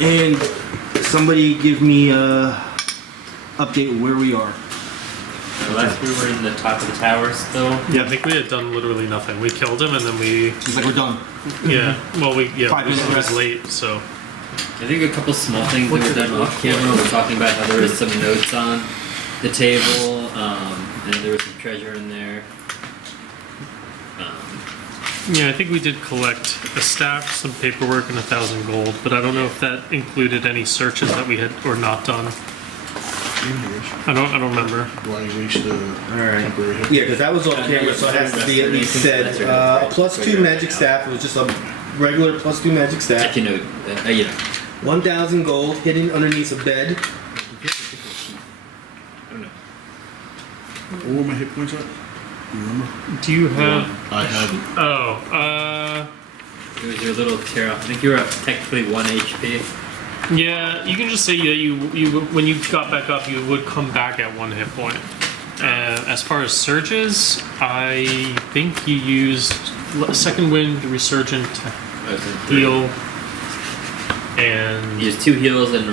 And somebody give me a update where we are. Last we were in the top of the tower still. Yeah, I think we had done literally nothing. We killed him and then we... He's like, we're done. Yeah, well, it 5 minutes was rest. late, so... I think a couple small things that were done off camera. We're talking about how there was some notes on the table, and there was some treasure in there. Yeah, I think we did collect a staff, some paperwork, and 1,000 gold, but I don't know if that included any searches that we had or not done. I don't remember. Do I erase the temporary hit? Yeah, because that was off camera, so it has to be at least said. +2 magic staff. It was just a regular +2 magic I staff. can note, 1,000 gold hidden underneath a bed. I don't know. What were my hit points at? You remember? Do you have... I had It was your little tear off. I think you were at technically 1 HP. Yeah, you can just say that you when you got back up, you would come back at 1 hit point. As far as surges, I think you used Second Wind, Resurgent, Heal, and... You used 2 heals and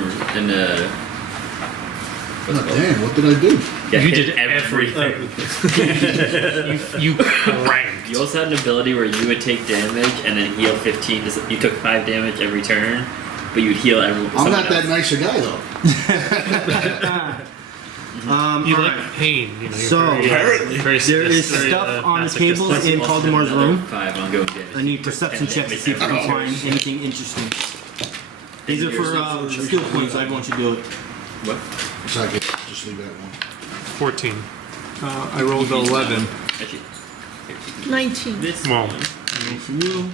damn, what did I do? you did everything. you cranked. You also had an ability where you would take damage and then heal 15. You took 5 damage every turn, but you'd heal everyone. I'm not that nice a guy though. You like pain, you know. So, apparently. very there is very, stuff on the masochistic. tables in Caldemar's room. 5 ongoing damage. I need perception checks to see if I can find anything interesting. These are for skill points. I want you to do it. What? So I could just leave that one. 14. I rolled 11. Actually, 19. this Well, No for you.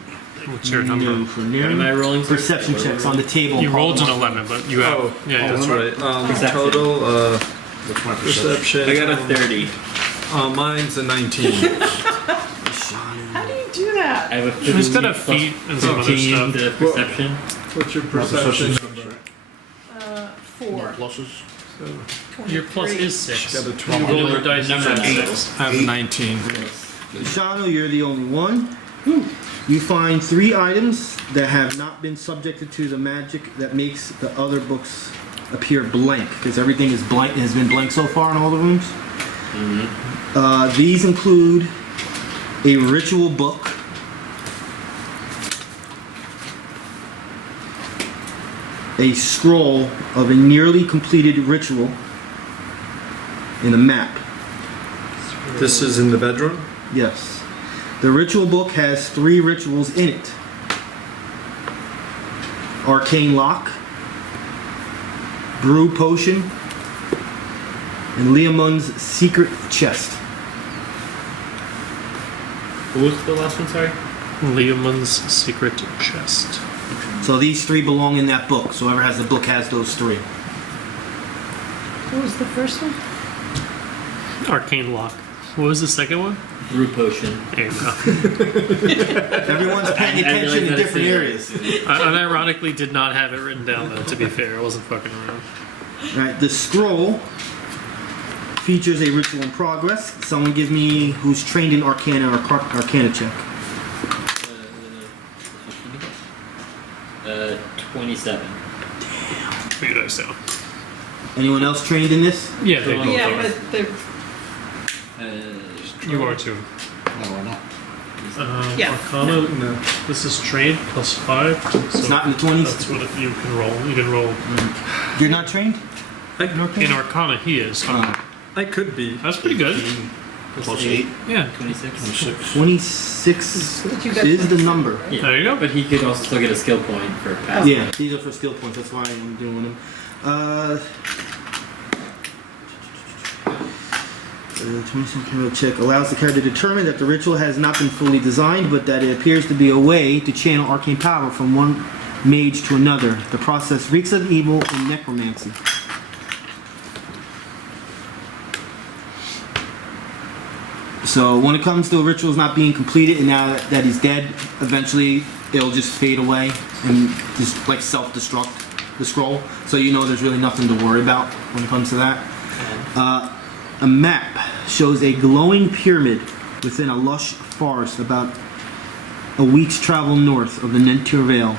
what's your No number? for What am I Neri. rolling? for? Perception checks on the table. You rolled an Caldemar. 11, but you have... Oh, yeah, that's right. Perception. Total What's my perception? perception. I got a 30. Mine's a 19. How do you do that? I have a 15. Who's got a feet and some other 15 stuff? to perception. What's your My perception? number. 4. Pluses? Your plus 23. is 6. Got a You 12. roll your dice Number and eight. 6. I have 19. Bashanu, you're the only one. You find 3 items that have not been subjected to the magic that makes the other books appear blank, because everything is blank, has been blank so far in all the rooms. These include a ritual book, a scroll of a nearly completed ritual, and a map. This is in the bedroom? Yes. The ritual book has 3 rituals in it. Arcane Lock, Brew Potion, and Leomund's Secret Chest. What was the last one, sorry? Leomund's Secret Chest. So these 3 belong in that book. So whoever has the book has those 3. What was the first one? Arcane Lock. What was the second one? Brew potion. There you go. Everyone's paying I attention realized in that different it's- areas. I unironically did not have it written down, though, to be fair. I wasn't fucking around. Right, the scroll features a ritual in progress. Someone give me who's trained in Arcana or Arcana check. 27. Put your dice down. Anyone else trained in this? Yeah, they both Yeah, are. but they're... You are too. No, we're not. Yeah. Arcana, no. This is trained plus 5. So It's not in the 20s. That's what you can roll. You can roll. You're not trained? In Arcana, he is. I could be. That's pretty good. Plus 8. Yeah. 26. 26. 26 But you got is the number. Yeah. There you go. But he could also still get a skill point for pass. Yeah, these are for skill points. That's why I'm doing them. 20-second check allows the character to determine that the ritual has not been fully designed, but that it appears to be a way to channel arcane power from one mage to another. The process reeks of evil and necromancy. So when it comes to rituals not being completed and now that he's dead, eventually it'll just fade away and just like self-destruct the scroll. So you know there's really nothing to worry about when it comes to that. A map shows a glowing pyramid within a lush forest about a week's travel north of the Nentir Vale.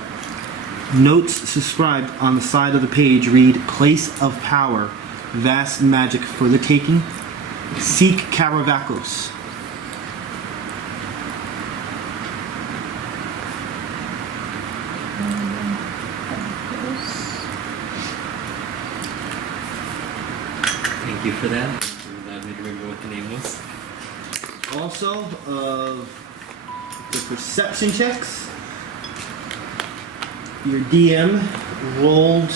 Notes subscribed on the side of the page read, Place of Power, vast magic for the taking. Seek Caravacos. Thank you for that. You allowed me to remember what the name was. Also, the perception checks. Your DM rolled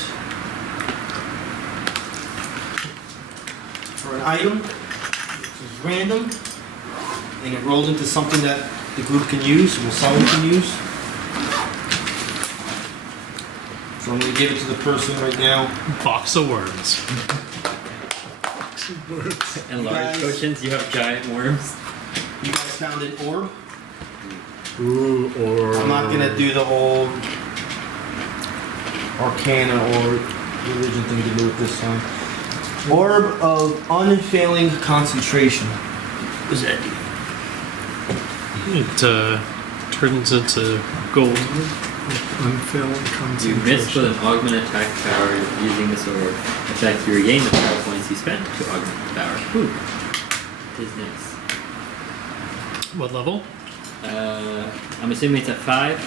for an item, which is random, and it rolled into something that the group can use, or someone can use. So I'm going to give it to the person right now. Box of worms. And large Guys. potions, you have giant worms. You guys found an orb. Ooh, or I'm not going to do the whole Arcana or religion thing to do with this time. Orb of unfailing concentration. What does that do? It turns into gold. unfailing You concentration. miss with an augment attack power using this orb. In fact, you regain the power points you spent to augment the power. Ooh. It is nice. What level? I'm assuming it's at 5,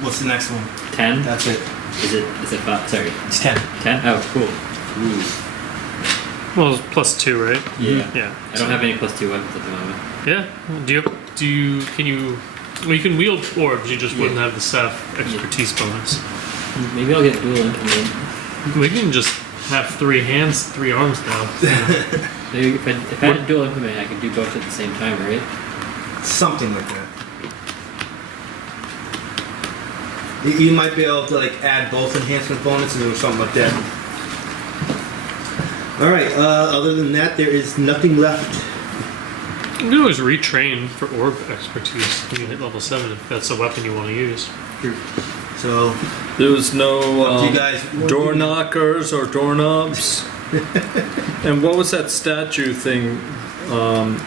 What's the next one? 10. That's it. Is it 5? Sorry. It's 10. 10? Oh, cool. Ooh. Well, it's +2, right? Yeah. Yeah. I don't have any +2 weapons at the moment. Yeah. Can you? Well, you can wield orbs. You just wouldn't have the staff expertise bonus. Maybe I'll get dual implement. We can just have 3 hands, 3 arms now. Maybe if I had a dual implement, I could do both at the same time, right? Something like that. You might be able to like add both enhancement bonuses or something like that. Alright, other than that, there is nothing left. You can always retrain for orb expertise when you hit level 7 if that's a weapon you want to use. So, There's no you guys. door knockers or doorknobs. And what was that statue thing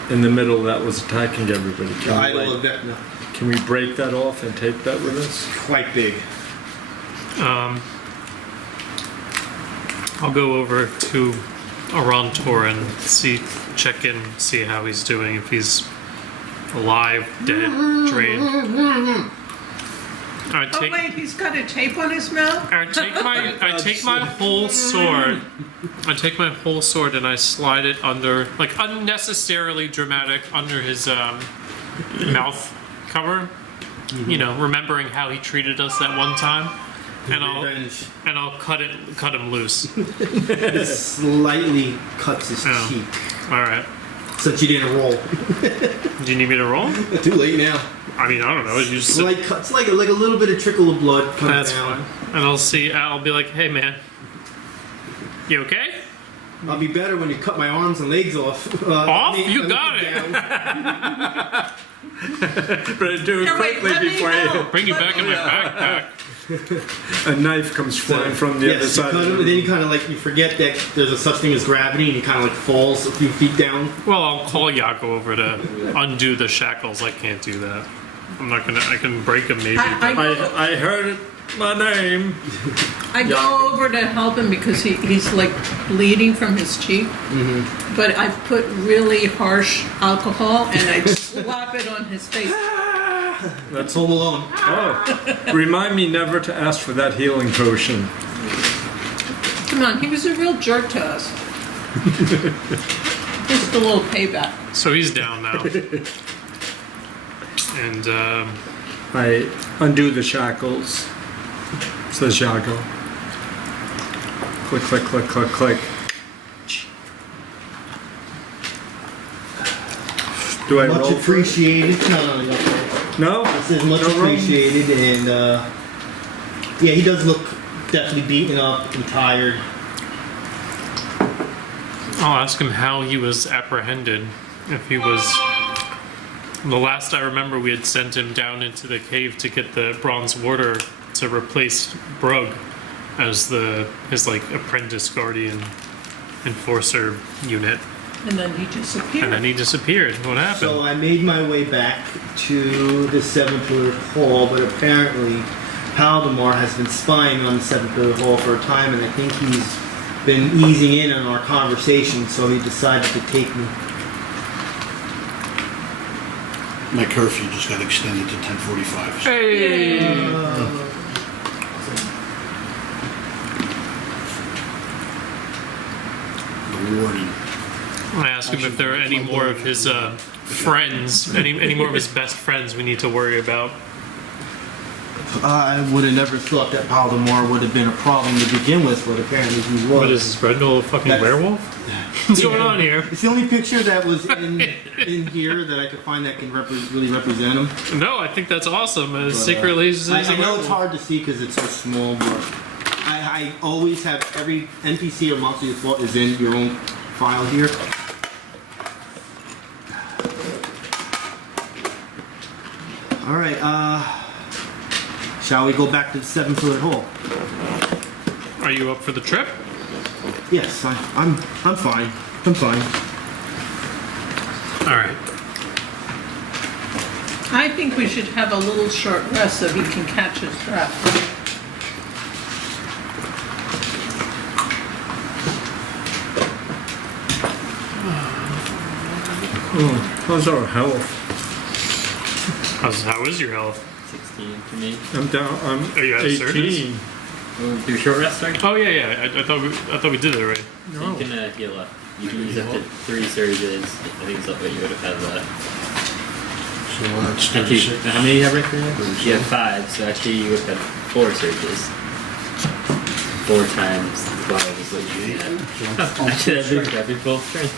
in the middle that was attacking everybody? The Idol of Vecna. Can we break that off and take that with us? Quite big. I'll go over to Arantor and check in, see how he's doing, if he's alive, dead, drained. Oh wait, he's got a tape on his mouth? I take my whole sword. I take my whole sword and I slide it under, like unnecessarily dramatic, under his mouth cover. You know, remembering how he treated us that one time, and I'll cut him loose. It slightly cuts his Oh. cheek. All right. Since you didn't roll. Do you need me to roll? Too late now. I mean, I don't know. You just Slight cuts, like a little bit of trickle of blood comes that's down. fine. And I'll see. I'll be like, hey man, you okay? I'll be better when you cut my arms and legs off. Off? You got it. down. But do it No, wait, quickly let me before know. Bring you back in my backpack. a knife comes flying from the other Yes, you side. cut of him, the and then room. you kind of like you forget that there's a such thing as gravity, and he kind of like falls a few feet down. Well, I'll call Yago over to undo the shackles. I can't do that. I'm not gonna. I can break them maybe. I heard it, my name. I go over to help him because he's like bleeding from his cheek. But I've put really harsh alcohol and I slap it on his face. That's Home Alone. Oh, remind me never to ask for that healing potion. Come on, he was a real jerk to us. Just a little payback. So he's down now. And I undo the shackles. Says Yago. Click, click, click, click, click. Do I Much roll? appreciated. No. No? This is much No roll? appreciated, and yeah, he does look definitely beaten up and tired. I'll ask him how he was apprehended. If he was. The last I remember, we had sent him down into the cave to get the Bronze Warder to replace Brug as his like apprentice guardian enforcer unit, And then he disappeared. and then he disappeared. What happened? So I made my way back to the 7th floor hall, but apparently Paladin has been spying on the 7th Hall for a time, and I think he's been easing in on our conversation, so he decided to take me. My curfew just got extended to 10:45. Hey! The warden. I asked him if there are any more of his friends, any more of his best friends we need to worry about. I would have never thought that Paladin would have been a problem to begin with, but apparently he was. What is this, Brendel, a fucking werewolf? What's going on here? It's the only picture that was in here that I could find that can really represent him. No, I think that's awesome. But, Secretly, he's a I know it's werewolf. hard to see because it's so small, but I always have every NPC or monster you fought is in your own file here. All right, shall we go back to the 7th Hall? Are you up for the trip? Yes, I'm fine. I'm fine. All right. I think we should have a little short rest so he can catch his breath. How's our health? How is your health? 16 for me. I'm down. I'm Are you out of 18. Do a short rest, sorry? Oh yeah. I thought we did it already. So you can heal up. You can use up to 3 surges. I think it's up, but you would have had that. So that's Actually, 36. how many you have right there? You have 5, so actually you would have had 4 surges. 4 times 12 is what you had. Actually, that'd be full strength.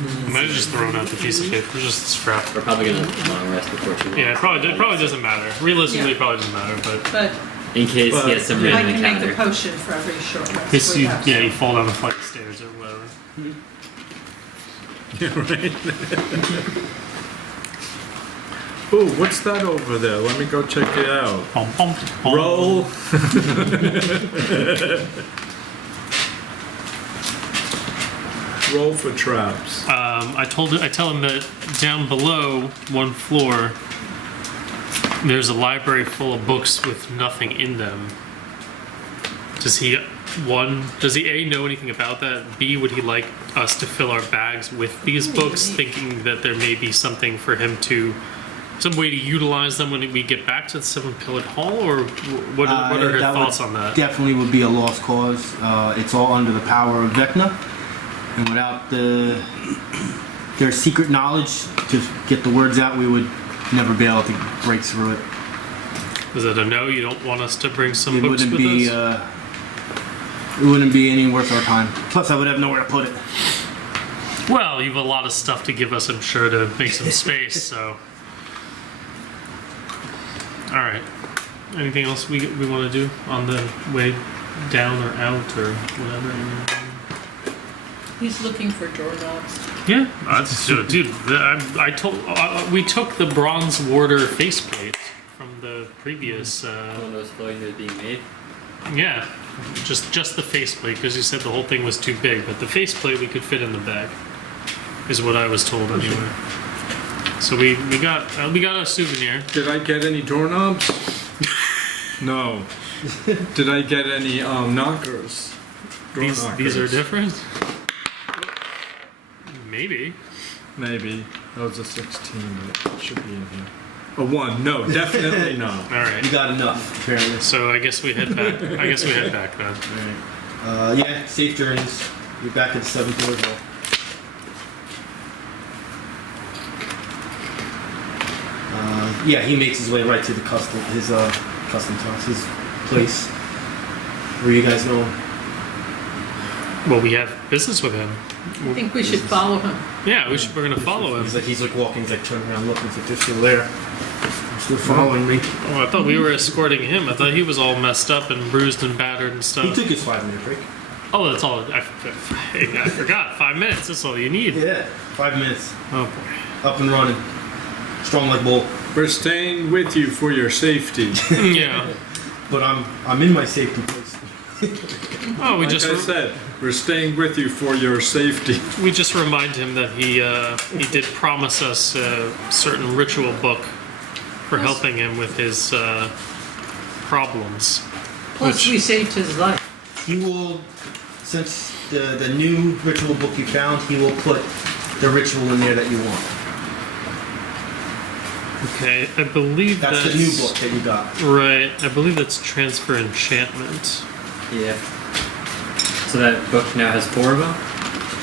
I might have just thrown out the piece of paper, just scrap. We're probably gonna long rest before too long. Yeah, it probably doesn't matter. Realistically, Yeah. it probably doesn't matter, but But In case he has some I random can make a encounter. potion for every short rest. in case we you have. you fall down a flight of stairs or whatever. Oh, what's that over there? Let me go check it out. Bum, bum, bum. Roll. Roll for traps. I tell him that down below 1 floor, there's a library full of books with nothing in them. Does he A, know anything about that? B, would he like us to fill our bags with these books, thinking that there may be something for him to, some way to utilize them when we get back to the 7-pillared hall, or what are her That thoughts would on that? Definitely would be a lost cause. It's all under the power of Vecna, and without their secret knowledge to get the words out, we would never be able to break through it. Is it a no? You don't want us to bring some It books wouldn't with be. us? It wouldn't be any worth our time. Plus, I would have nowhere to put it. Well, you have a lot of stuff to give us, I'm sure, to make some space, so. Alright. Anything else we want to do on the way down or out or whatever? He's looking for doorknobs. Yeah, dude. We took the bronze warder faceplate from the previous. One of those floating that was being made. Yeah, just the faceplate, because you said the whole thing was too big, but the faceplate we could fit in the bag, is what I was told anyway. So we got a souvenir. Did I get any doorknobs? No. Did I get any knockers? Door These knockers? are different. Maybe. Maybe. That was a 16, but it should be in here. A 1. No, definitely not. All right. You got enough, apparently. So I guess we head back. Then. Yeah, safe journeys. You're back at the 7th Hall. Yeah, he makes his way right to the custom house, his place. Where you guys going? Well, we have business with him. I think we should follow him. Yeah, we're gonna follow him. He's like walking, he's like turning around looking, he's like, they're still there. They're still following me. Oh, I thought we were escorting him. I thought he was all messed up and bruised and battered and stuff. He took his 5-minute break. Oh, that's all. I forgot. 5 minutes. That's all you need. Yeah, 5 minutes. Oh boy. Up and running. Strong like bull. We're staying with you for your safety. Yeah. But I'm in my safety place. Oh, we Like just I said, we're staying with you for your safety. we just remind him that he did promise us a certain ritual book for helping him with his problems. Plus, we saved his life. He will, since the new ritual book you found, he will put the ritual in there that you want. Okay, I believe That's the new book that you got. Right, I believe that's transfer enchantment. Yeah. So that book now has 4 of them?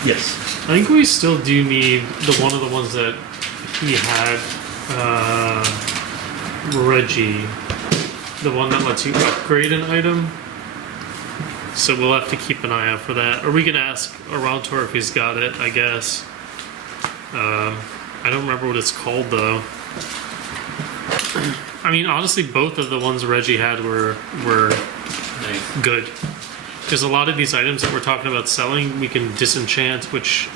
Yes. I think we still do need one of the ones that he had, Reggie, the one that lets you upgrade an item. So we'll have to keep an eye out for that. Or we can ask Arantor if he's got it, I guess. I don't remember what it's called though. I mean, honestly, both of the ones Reggie had were Nice. good. Because a lot of these items that we're talking about selling, we can disenchant, which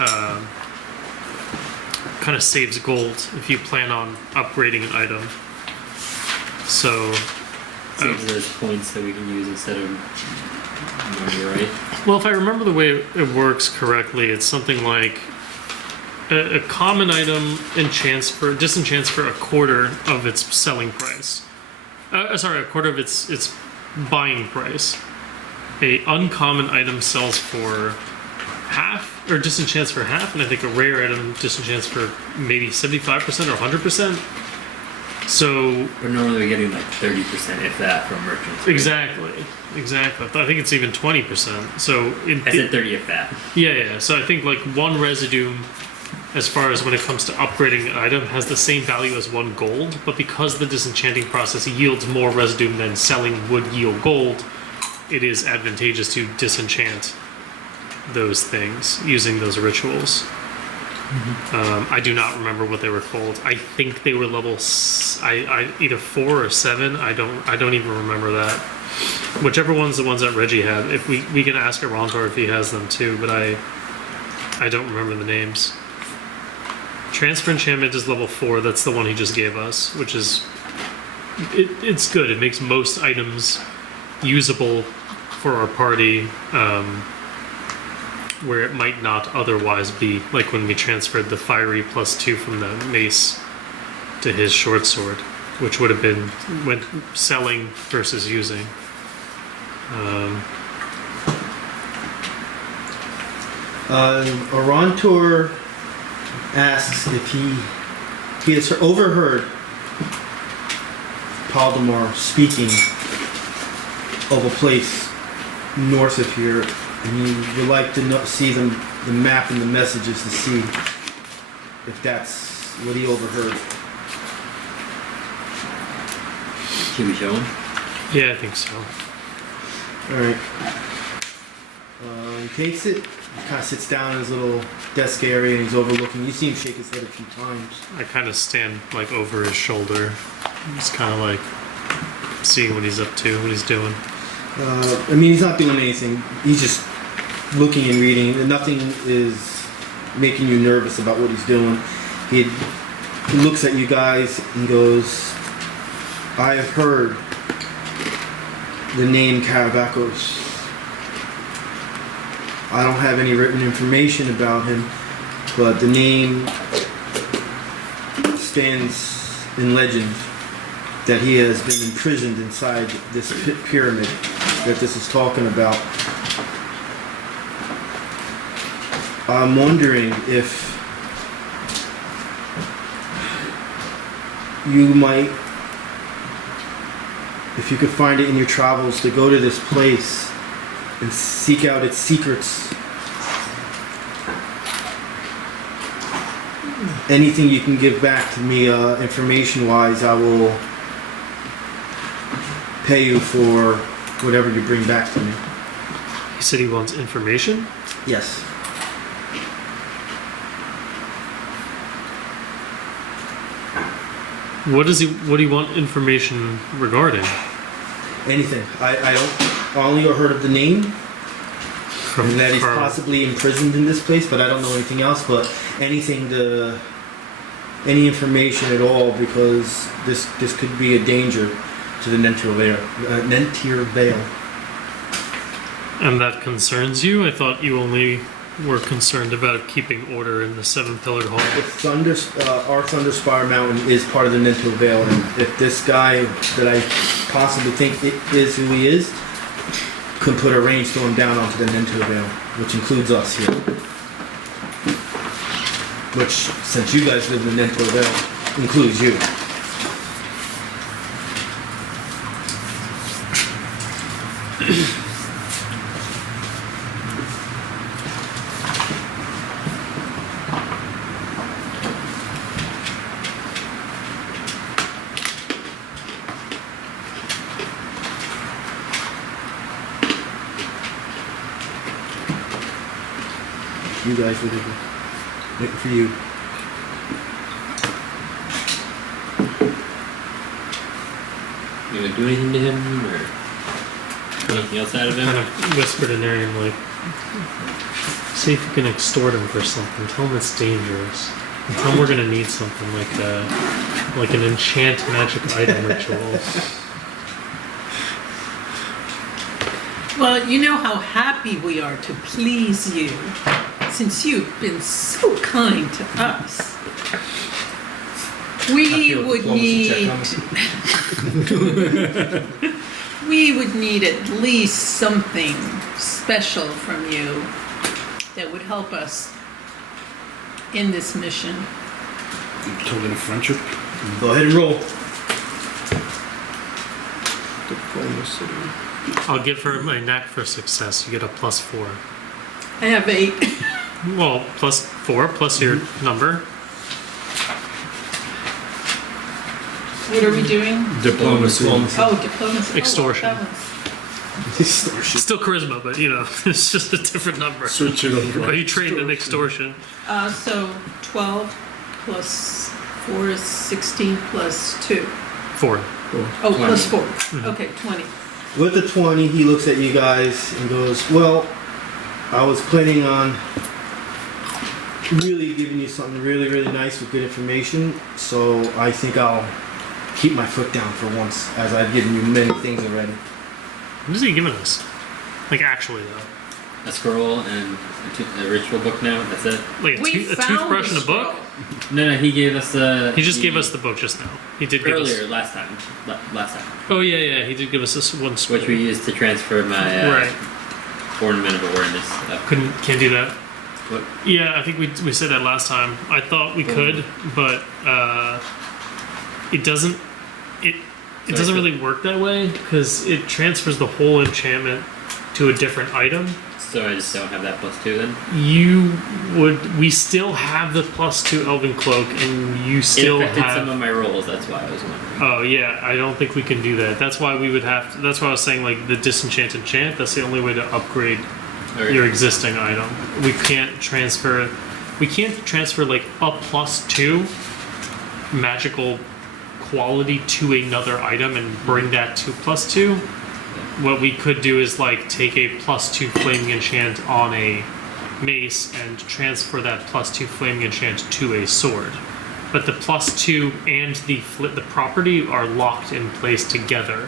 kind of saves gold if you plan on upgrading an item. So, Saves those points that we can use instead of money, right? well, if I remember the way it works correctly, it's something like a common item disenchants for a quarter of its selling price. Sorry, a quarter of its buying price. A uncommon item sells for half, or disenchants for half, and I think a rare item disenchants for maybe 75% or 100%. So But normally we're getting like 30%, if that, from merchants. Right? exactly. I think it's even 20%. So I said 30, if that. yeah. So I think like 1 residue, as far as when it comes to upgrading an item, has the same value as 1 gold, but because the disenchanting process yields more residue than selling would yield gold, it is advantageous to disenchant those things using those rituals. I do not remember what they were called. I think they were level either 4 or 7. I don't even remember that. Whichever one's the ones that Reggie had. If we can ask Arantor if he has them too, but I don't remember the names. Transfer enchantment is level 4. That's the one he just gave us, which is it's good. It makes most items usable for our party, where it might not otherwise be, like when we transferred the fiery +2 from the mace to his short sword, which would have been when selling versus using. Arantor asks if he has overheard Paldemar speaking of a place north of here, and he would like to see the map and the messages to see if that's what he overheard. Can we show him? Yeah, I think so. Alright. He takes it, he kind of sits down in his little desk area, and he's overlooking. You see him shake his head a few times. I kind of stand like over his shoulder, just kind of like seeing what he's up to, what he's doing. I mean, he's not doing anything. He's just looking and reading. And nothing is making you nervous about what he's doing. He looks at you guys and goes, I have heard the name Carabacos. I don't have any written information about him, but the name stands in legend that he has been imprisoned inside this pyramid that this is talking about. I'm wondering if you might, if you could find it in your travels, to go to this place and seek out its secrets. Anything you can give back to me information-wise, I will pay you for whatever you bring back to me. He said he wants information? Yes. What do you want information regarding? Anything. I only heard of the name, and that he's Carl. possibly imprisoned in this place, but I don't know anything else. But any information at all, because this could be a danger to the Nentir Vale. And that concerns you? I thought you only we're concerned about keeping order in the 7-pillared hall. Our Thunderspire Mountain is part of the Ninto Vale, and if this guy that I possibly think it is who he is, could put a rainstorm down onto the Ninto Vale, which includes us here. Which, since you guys live in the Ninto Vale, includes you. You guys would have waiting for you. You gonna do anything to him, or anything else out of him? Kind of whisper to Neri, I'm like, see if you can extort him for something. Tell him it's dangerous. And tell him we're gonna need something like an enchant magic item ritual. Well, you know how happy we are to please you, since you've been so kind to us. We would need we would need at least something special from you that would help us in this mission. Token of friendship. Go ahead and roll. I'll give her my knack for success. You get a +4. I have 8. Well, +4 plus your number. What are we doing? Diplomacy. Oh, diplomacy. Extortion. Oh, that one's- Still charisma, but you know, it's just a different number. Switch it over. But you trained in extortion. So 12 plus 4 is 16 plus 2. 4. Oh, plus 4. Okay, 20. With the 20, he looks at you guys and goes, well, I was planning on really giving you something really, really nice with good information, so I think I'll keep my foot down for once, as I've given you many things already. What has he given us? Like actually though, A scroll and a ritual book now. That's it. like a toothbrush and a book. No, he gave us the. He just gave us the book just now. He did give earlier us. last time. Last time, Oh yeah. He did give us this one. which we used to transfer my right. ornament of awareness. Can't do that. What? Yeah, I think we said that last time. I thought we could, but it doesn't. It doesn't really work that way because it transfers the whole enchantment to a different item. So I just don't have that +2 then. We still have the +2 Elven Cloak, and you still It affected have. some of my rolls. That's why I was wondering. Oh yeah, I don't think we can do that. That's why we would have to. That's why I was saying like the disenchant enchant. That's the only way to upgrade Okay. your existing item. We can't transfer. We can't transfer like a +2 magical quality to another item and bring that to +2. What we could do is like take a +2 flaming enchant on a mace and transfer that +2 flaming enchant to a sword. But the +2 and the property are locked in place together.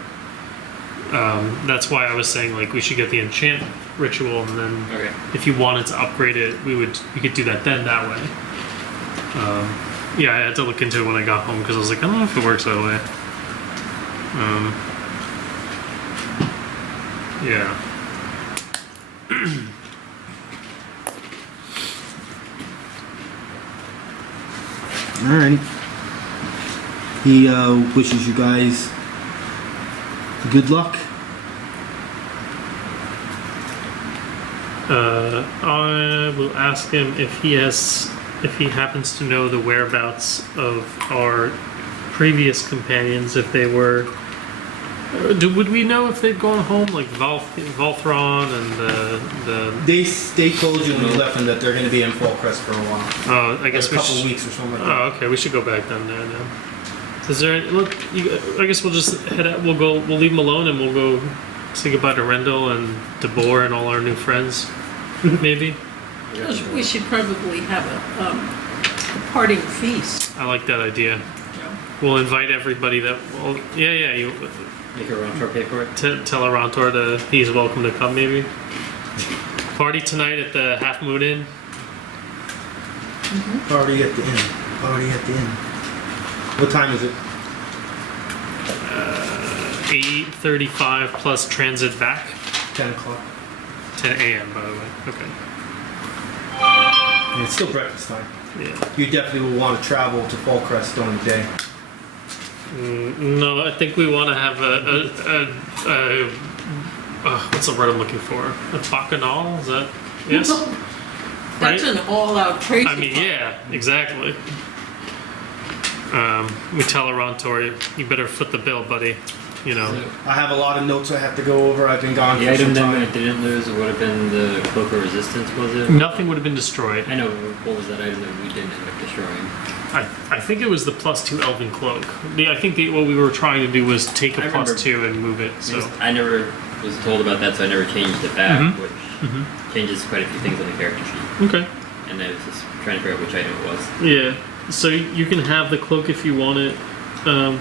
That's why I was saying like we should get the enchant ritual, and then Okay. if you wanted to upgrade it, we could do that then that way. Yeah, I had to look into it when I got home because I was like, I don't know if it works that way. Yeah. Alright. He wishes you guys good luck. I will ask him if he happens to know the whereabouts of our previous companions, if they were. Would we know if they'd gone home, like Volthron and the? They told you when you left them that they're going to be in Fallcrest for a while. Oh, I guess a we couple should. weeks or something like that. Oh, okay. We should go back then. There. Is there? I guess we'll just head out. We'll go. We'll leave them alone, and we'll go say goodbye to Rendell and DeBoer and all our new friends. Maybe. We should probably have a parting feast. I like that idea. We'll invite everybody that. Well, yeah. You Make a Rontor pay for it. tell Arantor he's welcome to come. Maybe. Party tonight at the Half Moon Inn. Party at the inn. Party at the inn. What time is it? 8:35 plus transit back. 10 o'clock. 10 a.m. by the way. Okay. And it's still breakfast time. Yeah. You definitely will want to travel to Fallcrest during the day. No, I think we want to have what's the word I'm looking for? A bacchanal? Is that yes? That's Right? an all-out crazy. I mean, yeah, exactly. We tell Arantor, you better foot the bill, buddy. You know. I have a lot of notes I have to go over. I've been gone The for some item that time. I didn't lose would have been the Cloak of Resistance, was it? Nothing would have been destroyed. I know, what was that item that we didn't end up destroying? I think it was the +2 Elven Cloak. I think what we were trying to do was take a I remember- +2 and move it. So I never was told about that, so I never changed it back, Mhm. which changes quite a few things on the character sheet. okay. And I was just trying to figure out which item it was. Yeah. So you can have the cloak if you want it.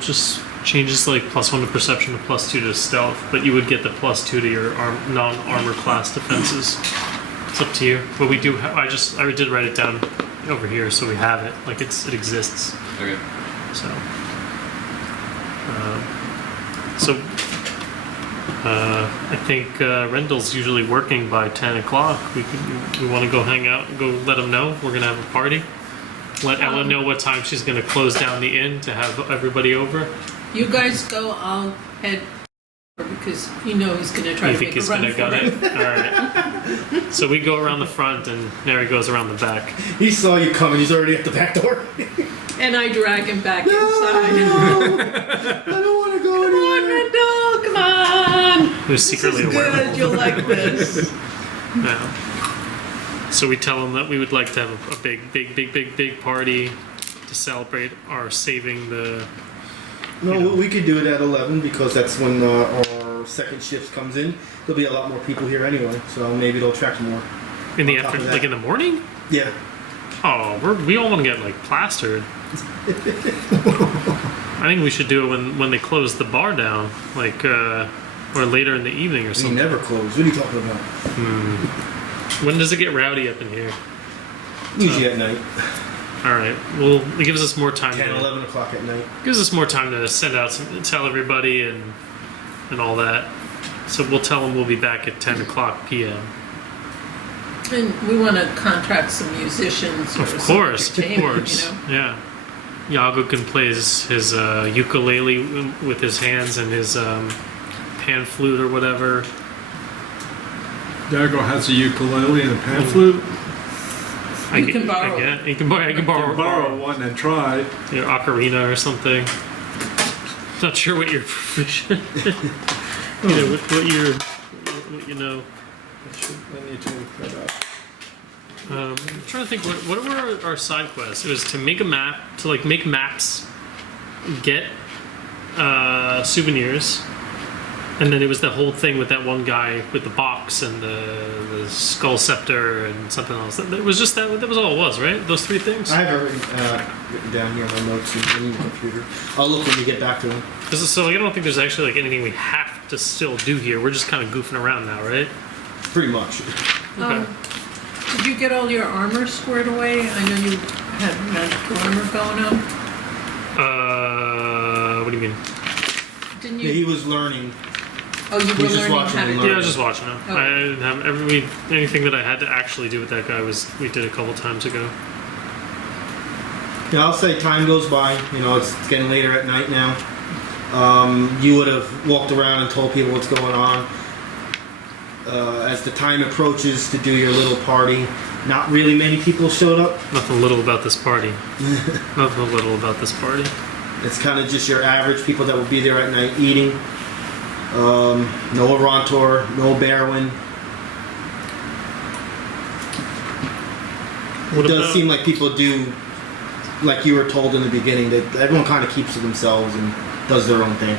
Just changes like +1 to perception, to +2 to stealth, but you would get the +2 to your non-armor class defenses. It's up to you. But we do. I did write it down over here, so we have it. Like it exists. Okay. So. I think Rendell's usually working by 10 o'clock. We want to go hang out and go let him know we're gonna have a party. Let Ella know what time she's gonna close down the inn to have everybody over. You guys go, I'll head because you know he's going to try You to think make he's a run gonna for gun it. it? All right. So we go around the front, and Neri goes around the back. He saw you coming. He's already at the back door. And I drag him back inside. I don't want to go anywhere. Come on! Who's secretly a Good, werewolf. you'll like this. Yeah. So we tell him that we would like to have a big party to celebrate our saving the. No, we could do it at 11 because that's when our second shift comes in. There'll be a lot more people here anyway, so maybe it'll attract more. In the On top of afternoon, that. like in the morning? Yeah. Oh, we all want to get like plastered. I think we should do it when they close the bar down, like or later in the evening or We something. never close. What are you talking about? When does it get rowdy up in here? Usually at night. All right. Well, it gives us more time. 10, 11 o'clock at night. Gives us more time to send out tell everybody and all that. So we'll tell them we'll be back at 10 o'clock p.m. And we want to contract some musicians. Or Of some course, entertainment, You know? yeah. Yago can play his ukulele with his hands and his pan flute or whatever. Yago has a ukulele and a pan flute. You can borrow. I can borrow one and try. your ocarina or something. Not sure what your proficient. what you know. I need to look that up. I'm trying to think what were our side quests. It was to make a map, to like make maps, get souvenirs, and then it was the whole thing with that one guy with the box and the skull scepter and something else. It was just that was all it was, right? Those three things. I have it written down here on my notes in the computer. I'll look when we get back to them. So like, I don't think there's actually like anything we have to still do here. We're just kind of goofing around now, right? Pretty much. Okay. Did you get all your armor squared away? I know you had magic armor going on. What do you mean? Didn't Yeah, he you? was learning. Oh, you were was just learning watching how to him do learn. Yeah, I was just watching him. Oh. I didn't have anything that I had to actually do with that guy we did a couple times ago. Yeah, I'll say time goes by. You know, it's getting later at night now. You would have walked around and told people what's going on. As the time approaches to do your little party, not really many people showed up. Nothing little about this party. Nothing little about this party. It's kind of just your average people that will be there at night eating. No Arantor, no Barwin. It does seem like people do, like you were told in the beginning, that everyone kind of keeps to themselves and does their own thing.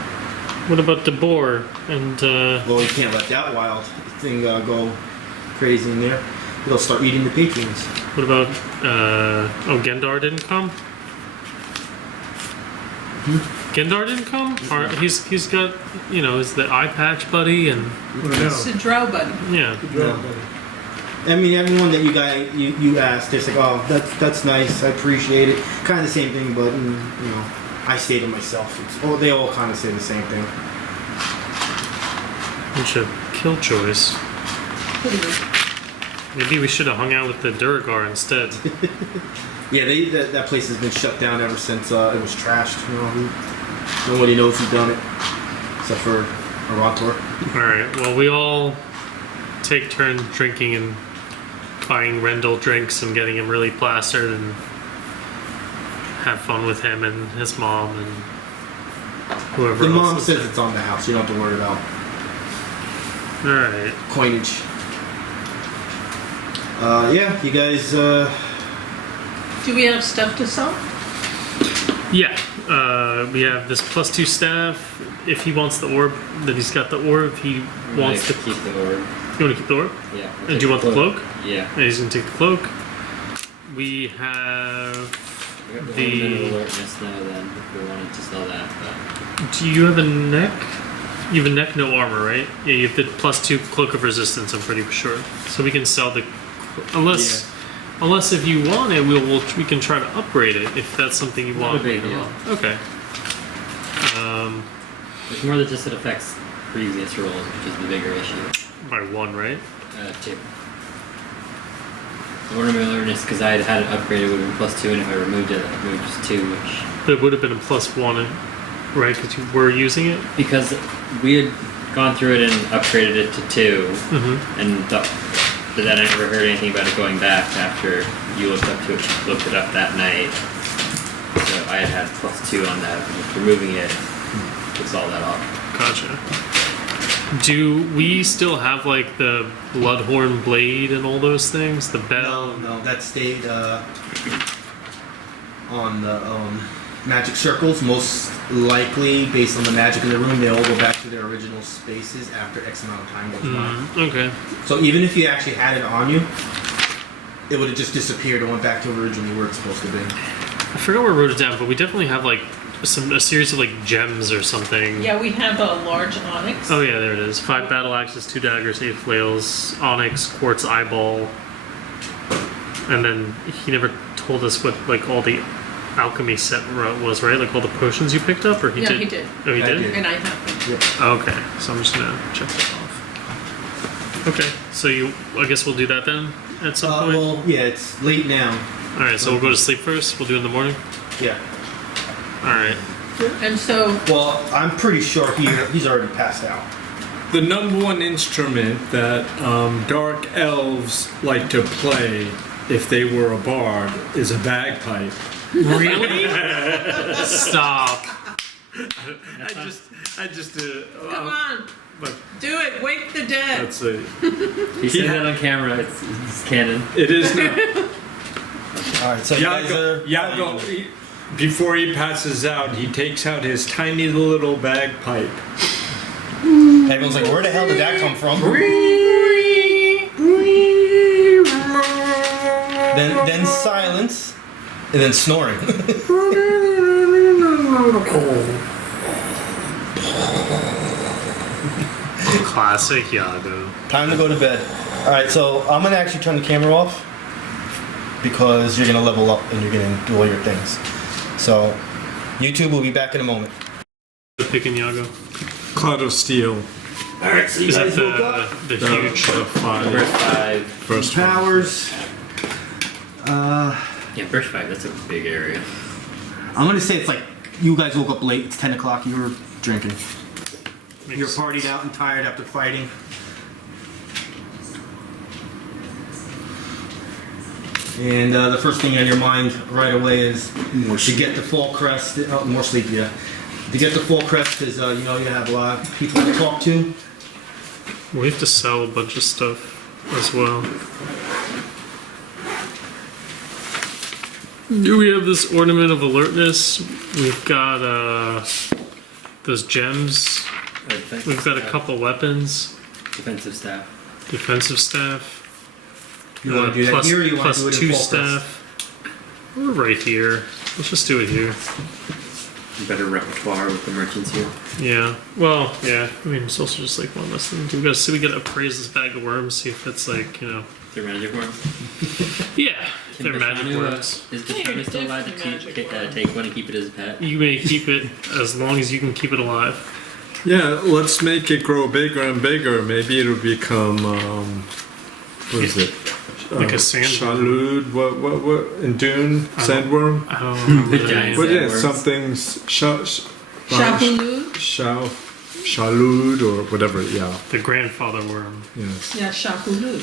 What about DeBoer and Well, you can't let that wild thing go crazy in there. They'll start eating the patrons. what about Gendar didn't come? Gendar didn't come? Or he's got is the eye patch buddy and It's a drow buddy. yeah. No. I mean, everyone that you asked, it's like, oh, that's nice. I appreciate it. Kind of the same thing, but you know, I say to myself, they all kind of say the same thing. Bunch of kill choice. Maybe we should have hung out with the Duragar instead. Yeah, that place has been shut down ever since it was trashed. You know, nobody knows who done it except for Arator. All right. Well, we all take turns drinking and buying Rendell drinks and getting him really plastered and have fun with him and his mom and whoever The else. mom is says there. it's on the house. You don't have to worry about All right. coinage. Yeah, you guys. Do we have stuff to sell? Yeah. We have this +2 staff. If he wants the orb, then he's got the orb. If he wants to keep the orb. You want to keep the orb? Yeah. And do you want the cloak? Yeah. And he's gonna take the cloak. We have We got The- ornamental alertness now then, if we wanted to sell that, but Do you have a neck? You have a neck, no armor, right? Yeah, you have the +2 cloak of resistance. I'm pretty sure. So we can sell the, unless if you want it, we can try to upgrade it if that's something you want. Not a big deal. Okay. it's more than just it affects previous rolls, which is the bigger issue. By 1, right? 2. The ornamental alertness, because I had it upgraded, would have been +2, and if I removed it, I moved just 2, which But it would have been a +1, right? Because you were using it. because we had gone through it and upgraded it to 2, Mm-hmm. and thought, but then I never heard anything about it going back after you looked it up that night. So I had +2 on that. And removing it puts all that off. Gotcha. Do we still have like the Bloodhorn blade and all those things? The bell? No, that stayed on the magic circles. Most likely, based on the magic in the room, they all go back to their original spaces after X amount of time goes by. Okay. So even if you actually had it on you, it would have just disappeared and went back to originally where it's supposed to be. I forgot where I wrote it down, but we definitely have like a series of like gems or something. Yeah, we have a large onyx. Oh yeah, there it is. 5 battle axes, 2 daggers, 8 flails, onyx, quartz eyeball, and then he never told us what like all the alchemy set was, right? Like all the potions you picked up, or he Yeah, did? he did. Oh, he I did? did. And I have them. Oh, okay, so I'm just gonna check that off. Okay, so I guess we'll do that then at some point. Well, yeah, it's late now. All right, so we'll go to sleep first. We'll do it in the morning. Yeah. All right. And so, Well, I'm pretty sure he's already passed out. The number one instrument that dark elves like to play if they were a bard is a bagpipe. Really? Stop. I just come on, but do it. Wake the dead. that's it. He said that on camera. It's canon. It is not. All right, so you guys are. Yago, before he passes out, he takes out his tiny little bagpipe. Everyone's like, where the hell did that come from? Then silence, and then snoring. Classic Yago. Time to go to bed. All right, so I'm gonna actually turn the camera off because you're gonna level up and you're gonna do all your things. So YouTube will be back in a moment. Picking Yago. Cloud of steel. All right, so you Is that guys woke up. the huge? First 5. First one. Powers. Yeah, first 5. That's a big area. I'm gonna say it's like you guys woke up late. It's 10 o'clock. You were drinking. You're Makes partied out and tired after fighting. And the first thing on your mind right away is to get the Fallcrest. More sleep, yeah. To get the Fallcrest, because you know you have a lot of people to talk to. We have to sell a bunch of stuff as well. Do we have this ornament of alertness? We've got those gems. We've got a couple weapons. Defensive staff. Defensive staff. You want to do that plus- here, or you want plus to do it in 2 Fallcrest? staff. We're right here. Let's just do it here. better repertoire with the merchants here. Yeah. Well, yeah. I mean, it's also just like one less thing. We gotta see. We gotta appraise this bag of worms. See if it's like Their magic worms. Yeah. If Can they're magic Bashanu, worms. Is Yeah, Bashanu still allowed to definitely keep, magic take one and keep it as a pet? You may keep it as long as you can keep it alive. Yeah, let's make it grow bigger and bigger. Maybe it'll become what is it? Like a sandworm. Shalud, what in Dune? I don't- Sandworm? I don't remember The the giant name. But yeah, Sandworms. something's Shapulu? Shalud or whatever, yeah. The grandfather worm. Yes. Yeah, Shapulu.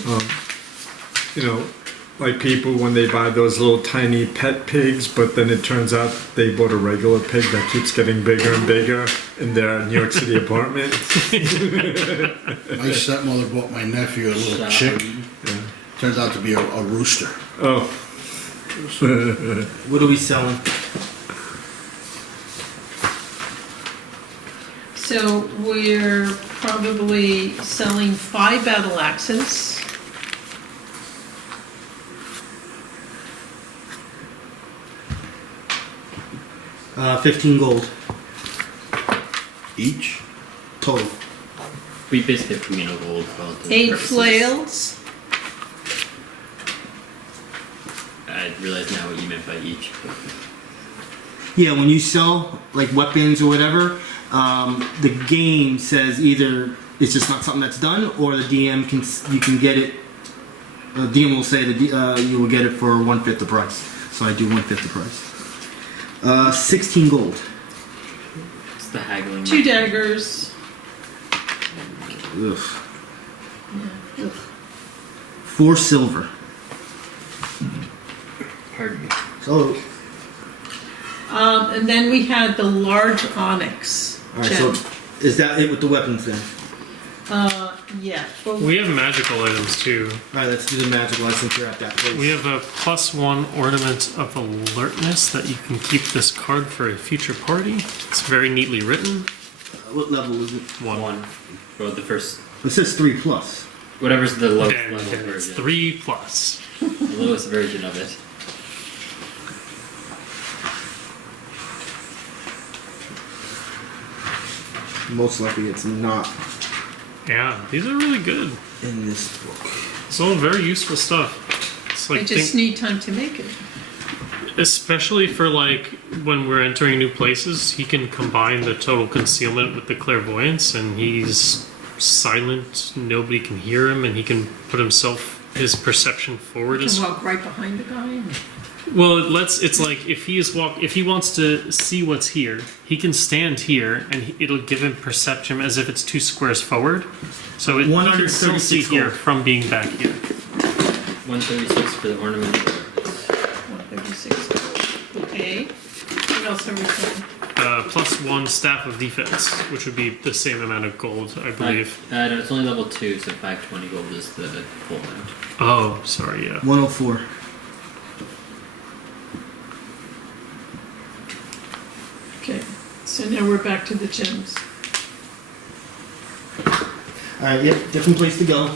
Like people when they buy those little tiny pet pigs, but then it turns out they bought a regular pig that keeps getting bigger and bigger in their New York City apartment. My stepmother bought my nephew a little chick. Turns out to be a rooster. Oh, What are we selling? So we're probably selling 5 battle axes. 15 gold Each? total. We basically have communal gold for all intents and 8 purposes. flails. I realize now what you meant by each. Yeah, when you sell like weapons or whatever, the game says either it's just not something that's done, or the DM you can get it. The DM will say that you will get it for 1/5 the price. So I do 1/5 the price. 16 gold. It's the haggling. 2 daggers. Ugh. Yeah. Ugh. 4 silver. Pardon me. So, And then we had the large onyx. all right. gem. So, is that it with the weapons then? Yeah. But We have magical items too. All right, let's do the magic license here at that place. We have a +1 ornament of alertness that you can keep this card for a future party. It's very neatly written. What level is it? One. Well, the first. It says 3+. Whatever's the lowest And level it's version. 3+. The lowest version of it. Most likely, it's not Yeah, these are really good. in this book. It's all very useful stuff. It's I like just need time to make it. especially for like when we're entering new places, he can combine the total concealment with the clairvoyance, and he's silent. Nobody can hear him, and he can put his perception forward. You As, can walk right behind the guy. well, it's like if he wants to see what's here, he can stand here, and it'll give him perception as if it's 2 squares forward. So he can still see 136 here gold. from being back here. 136 for the ornament. 136. Okay. What else are we selling? +1 staff of defense, which would be the same amount of gold, I believe. No, it's only level 2, so 520 gold is the full amount. Oh, sorry, yeah. 104. Okay. So now we're back to the gems. All right, yep, different place to go.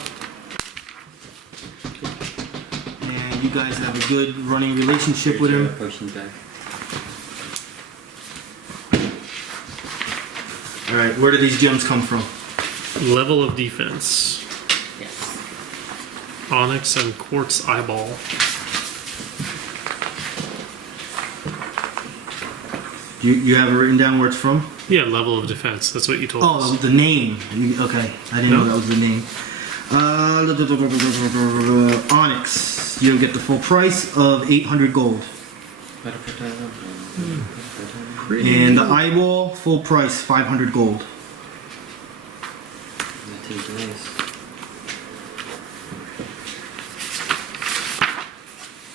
And you guys have a good running relationship with him. Potions back. All right, where do these gems come from? Level of defense. Yes. Onyx and quartz eyeball. You have it written down where it's from? Yeah, level of defense. That's what you told Oh, us. the name. Okay, I didn't know No. that was the name. Onyx. You'll get the full price of 800 gold. And the eyeball, full price, 500 gold. That seems nice.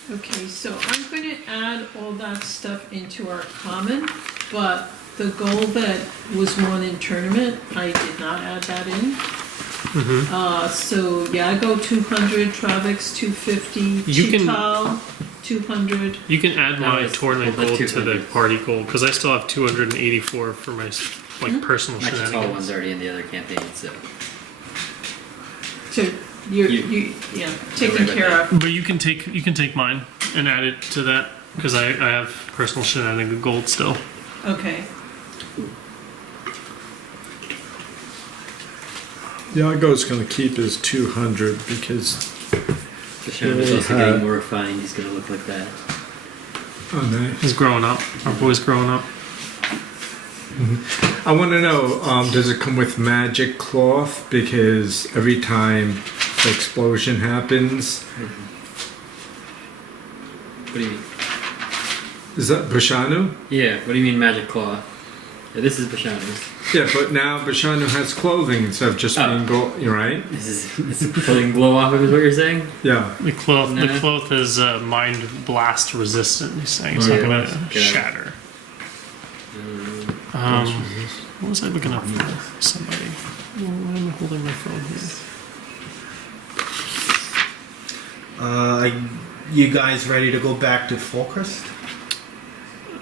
Okay, so I'm going to add all that stuff into our common, but the gold that was won in tournament, I did not add that in. So Yago 200, Travex 250, You can- Chital 200. You can add That my was- tournament well, the gold to the 200. party gold because I still have 284 for my personal My tall one's shenanigans. already in the other campaign, so. So you're You- taken about care that. of. But you can take mine and add it to that because I have personal shenanigan gold still. Okay. Yago's gonna keep his 200 because Bashanu is also getting more refined. He's gonna look like that. oh nice. He's growing up. Our boy's growing up. I want to know, does it come with magic cloth? Because every time the explosion happens, What do you mean? is that Bashanu? Yeah. What do you mean magic claw? Yeah, this is Bashanu's. Yeah, but now Bashanu has clothing instead of just being gold, right? This is pulling glow off of is what you're saying? Yeah. The cloth, Nah. the cloth is mind blast resistant. He's saying it's Oh, not yeah. gonna Okay. shatter. What was I looking up for? Somebody. Why am I holding my phone here? You guys ready to go back to Fallcrest?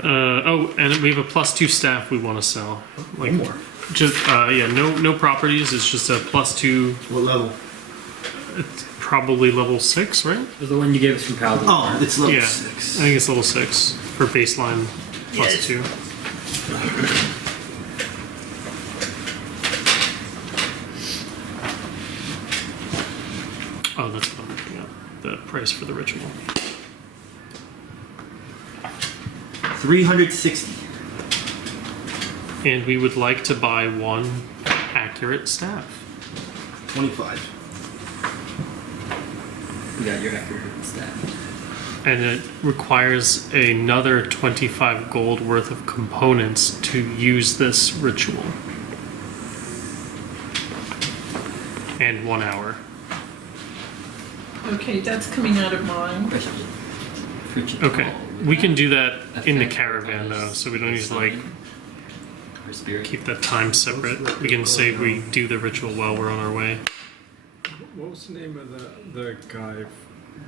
Oh, and we have a +2 staff we want to sell. Like One more. just yeah, no properties. It's just a +2. What level? It's probably level 6, right? It was the one you gave us from Paladin. Oh, it's level Yeah, 6. I think it's level 6 for baseline +2. Oh, that's what I'm looking at. The price for the ritual. 360. And we would like to buy 1 accurate staff. 25. You got your accurate staff. And it requires another 25 gold worth of components to use this ritual. And 1 hour. Okay, that's coming out of mine. Okay, we can do that in the caravan though, so we don't need to like Or spirit. keep that time separate. We can say we do the ritual while we're on our way. What was the name of the guy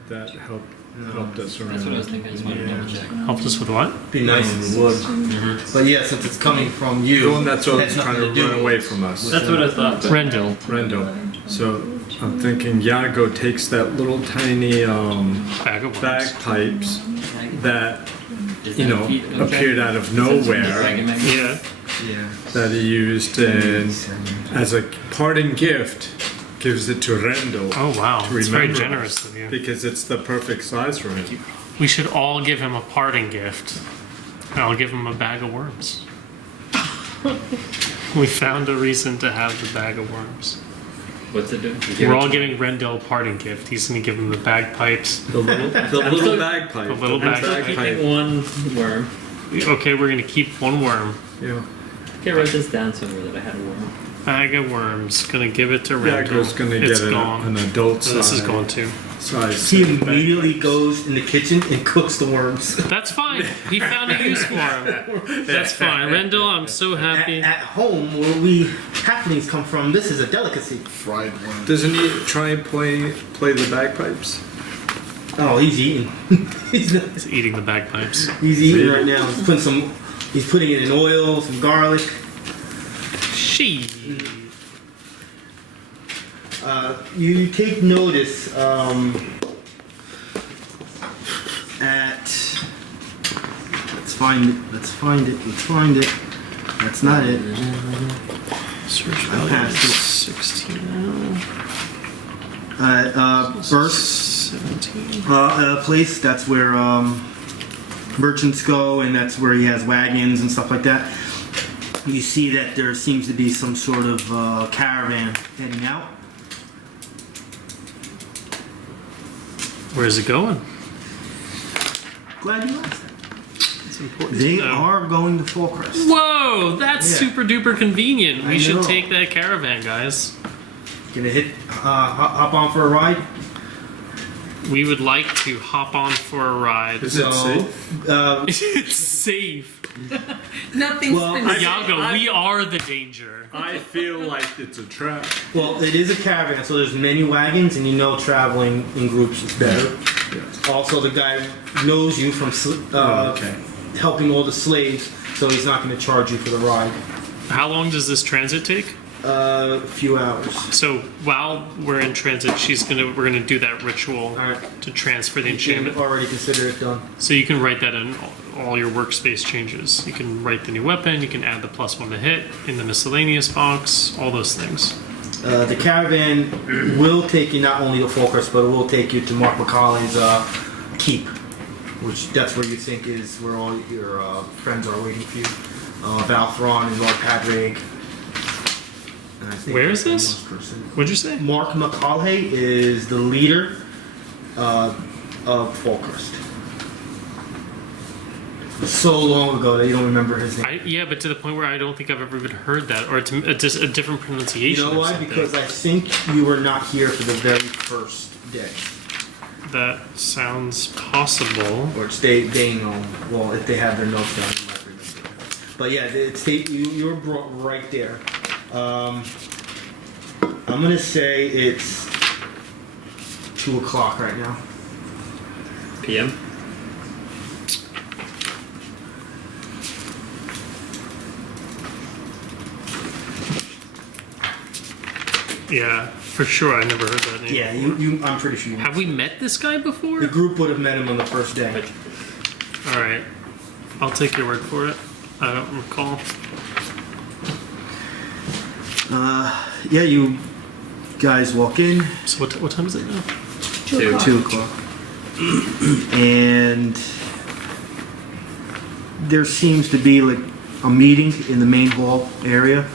that helped us around? That's what I was thinking. I just wanted to double check. Helped us with what? Be nice if it would. But yeah, since it's coming from you, The one that's it always has trying nothing to to run do away from us. That's what I thought. But Rendell. Rendell. So I'm thinking Yago takes that little tiny Bag of worms. bagpipes that is you that know a feat? Okay. appeared out of Is that some nowhere dragon magnet? Yeah. Yeah. that he used and as a parting gift gives it to Rendell Oh wow, To it's very remember generous of you. because it's the perfect size for him. We should all give him a parting gift. And I'll give him a bag of worms. We found a reason to have the bag of worms. What's it doing? You give We're it all to- giving Rendell a parting gift. He's gonna give him the bagpipes. The little still- bagpipe. The little I'm still bagpipe. keeping one worm. Okay, we're gonna keep 1 worm. Yeah. Okay, write this down somewhere that I had a worm. Bag of worms. Gonna give it to Rendell. Yago's gonna It's get gone. an adult So this is size. gone too. size. He immediately goes in the kitchen and cooks the worms. That's fine. He found a use for him. That's fine. Rendell, I'm so happy. At home, where we Haflings come from, this is a delicacy. Fried one. Doesn't he try and play the bagpipes? Oh, he's eating. he's He's eating the bagpipes. eating right now. He's putting it in oil, some garlic. She. You take notice at. Let's find it. That's not it. Search I value passed it. 16. Burst. 17. A place that's where merchants go, and that's where he has wagons and stuff like that. You see that there seems to be some sort of caravan heading out. Where's it going? Glad you asked that. It's important. They to know. are going to Fallcrest. Whoa, that's Yeah. super duper convenient. We I should know. take that caravan, guys. Gonna hop on for a ride. We would like to hop on for a ride. Is it safe? It's safe. Nothing's Well, been Yago, we are the danger. I feel like it's a trap. Well, it is a caravan, so there's many wagons, and you know traveling in groups is better. Also, the guy knows you from Okay. helping all the slaves, so he's not going to charge you for the ride. How long does this transit take? A few hours. So while we're in transit, we're gonna do that ritual All right. to transfer the You can enchantment. already consider it done. So you can write that in all your workspace changes. You can write the new weapon, you can add the +1 to hit in the miscellaneous box, all those things. The caravan will take you not only to Fallcrest, but it will take you to Mark McCauley's keep, which that's where you think is where all your friends are waiting for you. Valthron and Lord Padraig. And I think Where is that's this? the last person. What'd you say? Mark McCauley is the leader of Fallcrest. So long ago that you don't remember his name. Yeah, but to the point where I don't think I've ever even heard that, or it's just a different You pronunciation. know or why? something. Because I think you were not here for the very first day. That sounds possible. Or it's they know. Well, if they have their notes down, you might remember. But yeah, you were brought right there. I'm gonna say it's 2 o'clock right now. PM? Yeah, for sure. I never heard that name. Yeah, I'm pretty sure you Have we met this guy before? The group would have met him on the first day. All right, I'll take your word for it. I don't recall. Yeah, you guys walk in. So what time is it now? 2. 2 o'clock. And there seems to be like a meeting in the main hall area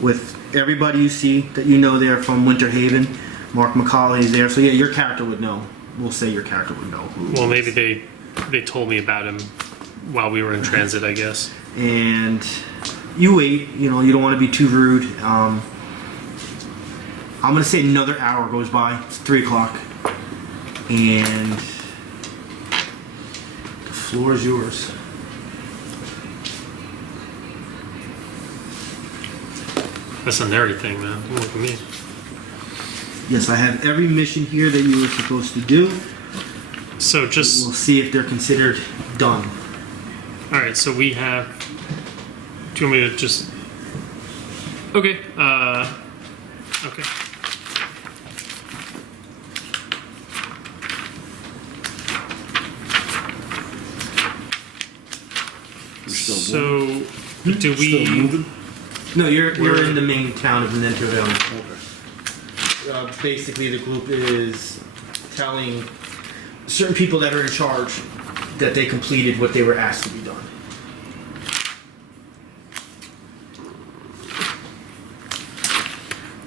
with everybody you see that you know there from Winter Haven. Mark McCauley is there. So yeah, your character would know. We'll say your character would know who. Well, maybe they told me about him while we were in transit, I guess. And you wait. You know, you don't want to be too rude. I'm gonna say another hour goes by. It's 3 o'clock, and the floor is yours. That's a Neri thing, man. Look at me. Yes, I have every mission here that you were supposed to do. So just We'll see if they're considered done. all right. So we have. Do you want me to just? Okay. Okay. We're still So moving. do Still we? moving? No, you're We're- in the main town of Nenterville. Okay. Basically, the group is telling certain people that are in charge that they completed what they were asked to be done.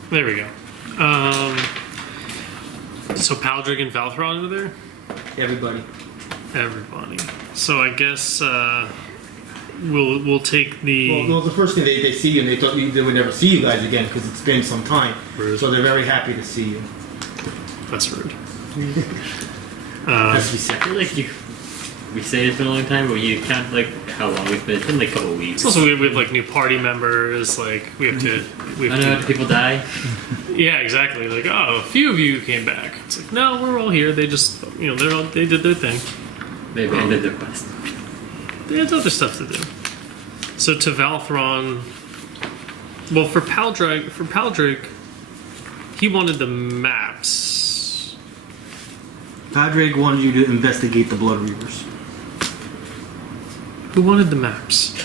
There we go. So Paladin and Valthron are there. Everybody. Everybody. So I guess we'll take the. Well, the first thing they see you, and they thought they would never see you guys again because it's been some time. Rude. So they're very happy to see you. That's rude. Has to be said. I feel like we say it's been a long time, but you count like how long we've been. It's been like a couple weeks. Also, we have like new party members. Like we have to. I know, do people die? Yeah, exactly. Like, oh, a few of you came back. It's like, no, we're all here. They just, they did their thing. They abandoned their quest. They had other stuff to do. So to Valthron, well, for Paladin, he wanted the maps. Padraig wanted you to investigate the Blood Reavers. Who wanted the maps?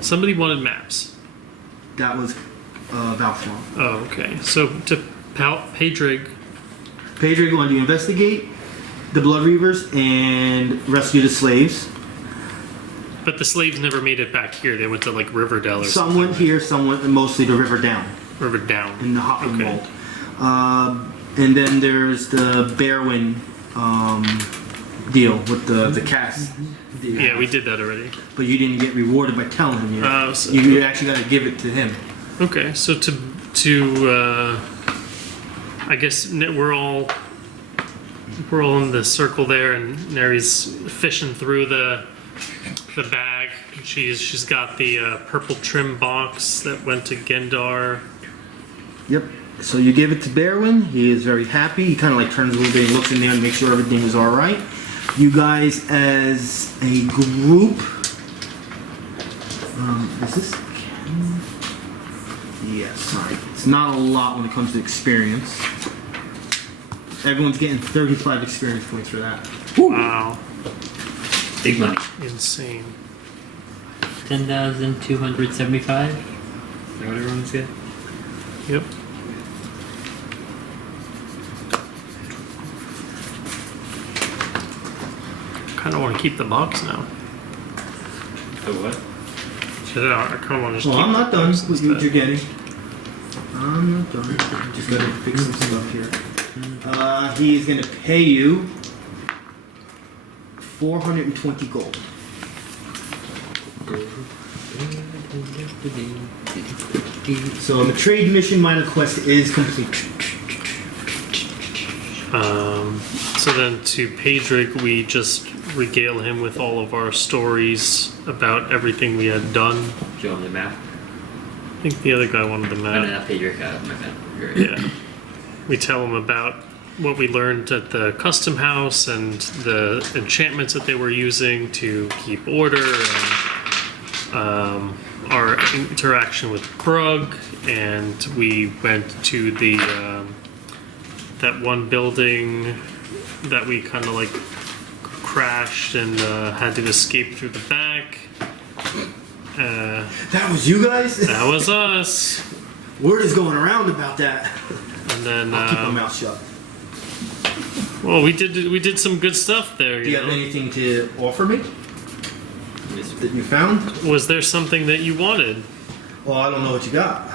Somebody wanted maps. That was Valthron. Oh, okay. So to Padraig, Padraig wanted you to investigate the Blood Reavers and rescue the slaves. but the slaves never made it back here. They went to like Riverdale or Some went here, some went mostly to River Down River Down. in the Hafling Okay. Mold. And then there's the Bearwin deal with the cast. Yeah, we did that already. But you didn't get rewarded by telling him yet. Oh, so- You actually got to give it to him. Okay, so I guess we're all in the circle there, and Neri's fishing through the bag. She's got the purple trim box that went to Gendar. Yep. So you give it to Bearwin. He is very happy. He kind of like turns a little bit and looks in there and makes sure everything is all right. You guys, as a group, is this? Yes. Sorry. It's not a lot when it comes to experience. Everyone's getting 35 experience points for that. Wow. Big money. Insane. 10,275. Is that what everyone's got? Yep. Kind of want to keep the box now. Oh, what? I kind of want to just Well, keep I'm not done with what instead. you're getting. I'm not done. Just gotta fix some stuff here. He's gonna pay you 420 gold. So the trade mission minor quest is complete. So then to Pedrick, we just regale him with all of our stories about everything we had done. Show him the map. I think the other guy wanted the I map. did not pay your cut. My bad. You're right. Yeah. We tell him about what we learned at the custom house and the enchantments that they were using to keep order, and our interaction with Brug, and we went to the that one building that we kind of like crashed and had to escape through the back. That was you guys? That was us. Word is going around about that. And then, I'll keep my mouth shut. well, we did some good stuff there. Do you You have know? anything to offer me Yes. that you found? Was there something that you wanted? Well, I don't know what you got.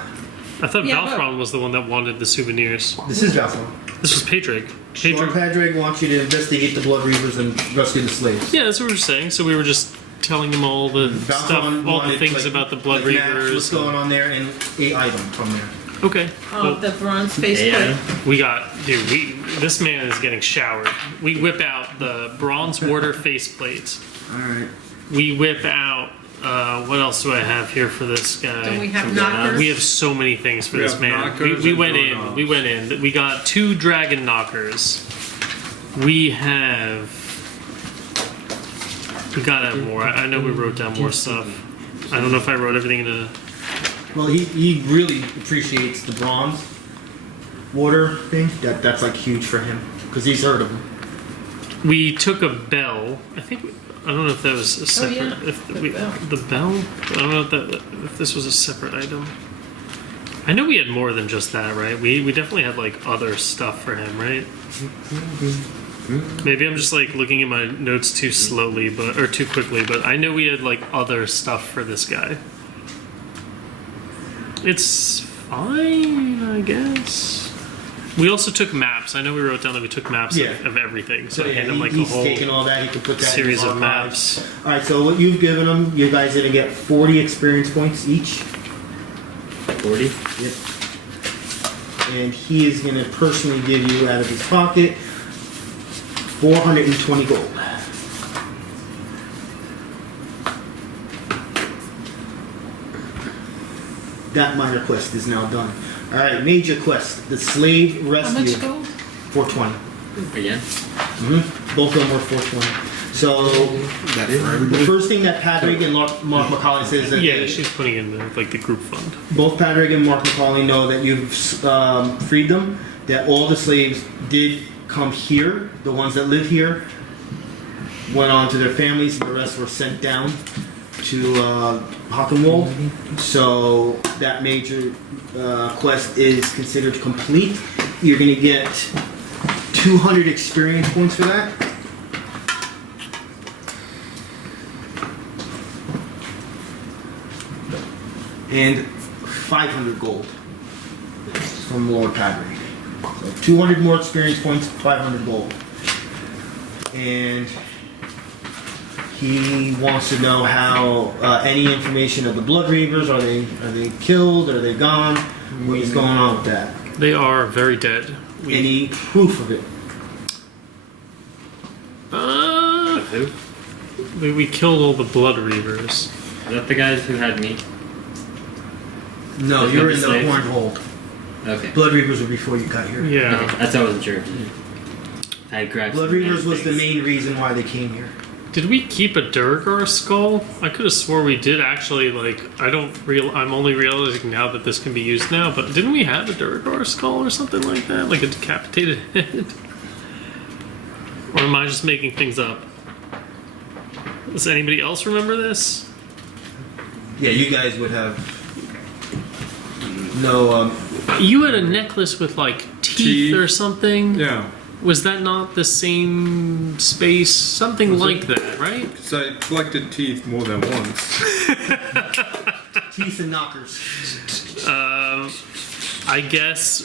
I thought Yeah, but- Valfron was the one that wanted the souvenirs. This is Valfron. This was Pedrick. Lord Pedrick. Padraig wants you to investigate the Blood Reavers and rescue the slaves. Yeah, that's what we were saying. So we were just telling him all the stuff, Valfron all the wanted, things like- about the Blood like maps, Reavers. what's going on there, and a item from there. Okay. Well, The bronze faceplate. Yeah. we got, dude. This man is getting showered. We whip out the bronze warder faceplate. All right. We whip out. What else do I have here for this guy? Then we have Some knockers. We have so many things for We this have man. knockers We and went in. doorknobs. We went in. We got 2 dragon knockers. We gotta have more. I know we wrote down more stuff. I don't know if I wrote everything in a. Well, he really appreciates the bronze water thing. That's like huge for him because he's heard of them. We took a bell. I think. I don't know if that was a separate. yeah, If the we, bell. the bell. I don't know if this was a separate item. I know we had more than just that, right? We definitely had like other stuff for him, right? Maybe I'm just like looking at my notes too slowly, or too quickly. But I know we had like other stuff for this guy. It's fine, I guess. We also took maps. I know we wrote down that we took maps Yeah. of everything. So I yeah, handed him like a he's whole taken all that. He can put that series in his of archives. maps. All right. So what you've given him, you guys are gonna get 40 experience points each. 40? Yep. And he is gonna personally give you out of his pocket 420 gold. That minor quest is now done. All right, major quest: the slave How rescue. much gold? 420. Again? Both of them were 420. So That for the everybody. first thing that Patrick and Mark McCauley says is that Yeah, they- she's putting in the group fund. both Patrick and Mark McCauley know that you've freed them. That all the slaves did come here. The ones that live here went on to their families. The rest were sent down to Hockenwald. So that major quest is considered complete. You're gonna get 200 experience points for that. And 500 gold from Lord Patrick. So 200 more experience points, 500 gold. And he wants to know how any information of the Blood Reavers, are they killed, are they gone? What is going on with that? They are very dead. Any proof of it? Of who? We killed all the Blood Reavers. Is that the guys who had me? No, There's you were no in the slaves? Horned Hole. Okay. Blood Reavers were before you got here. Yeah. Okay, that's what I wasn't sure. I had grabbed Blood some Reavers was the things. main reason why they came here. Did we keep a Durgar skull? I could have swore we did actually. I'm only realizing now that this can be used now. But didn't we have a Durgar skull or something like that, like a decapitated head? Or am I just making things up? Does anybody else remember this? Yeah, you guys would have no. You had a necklace with like teeth Teeth. or something. Yeah, Was that not the same space? Something Was like it? that, right? because I collected teeth more than once. Teeth and knockers. I guess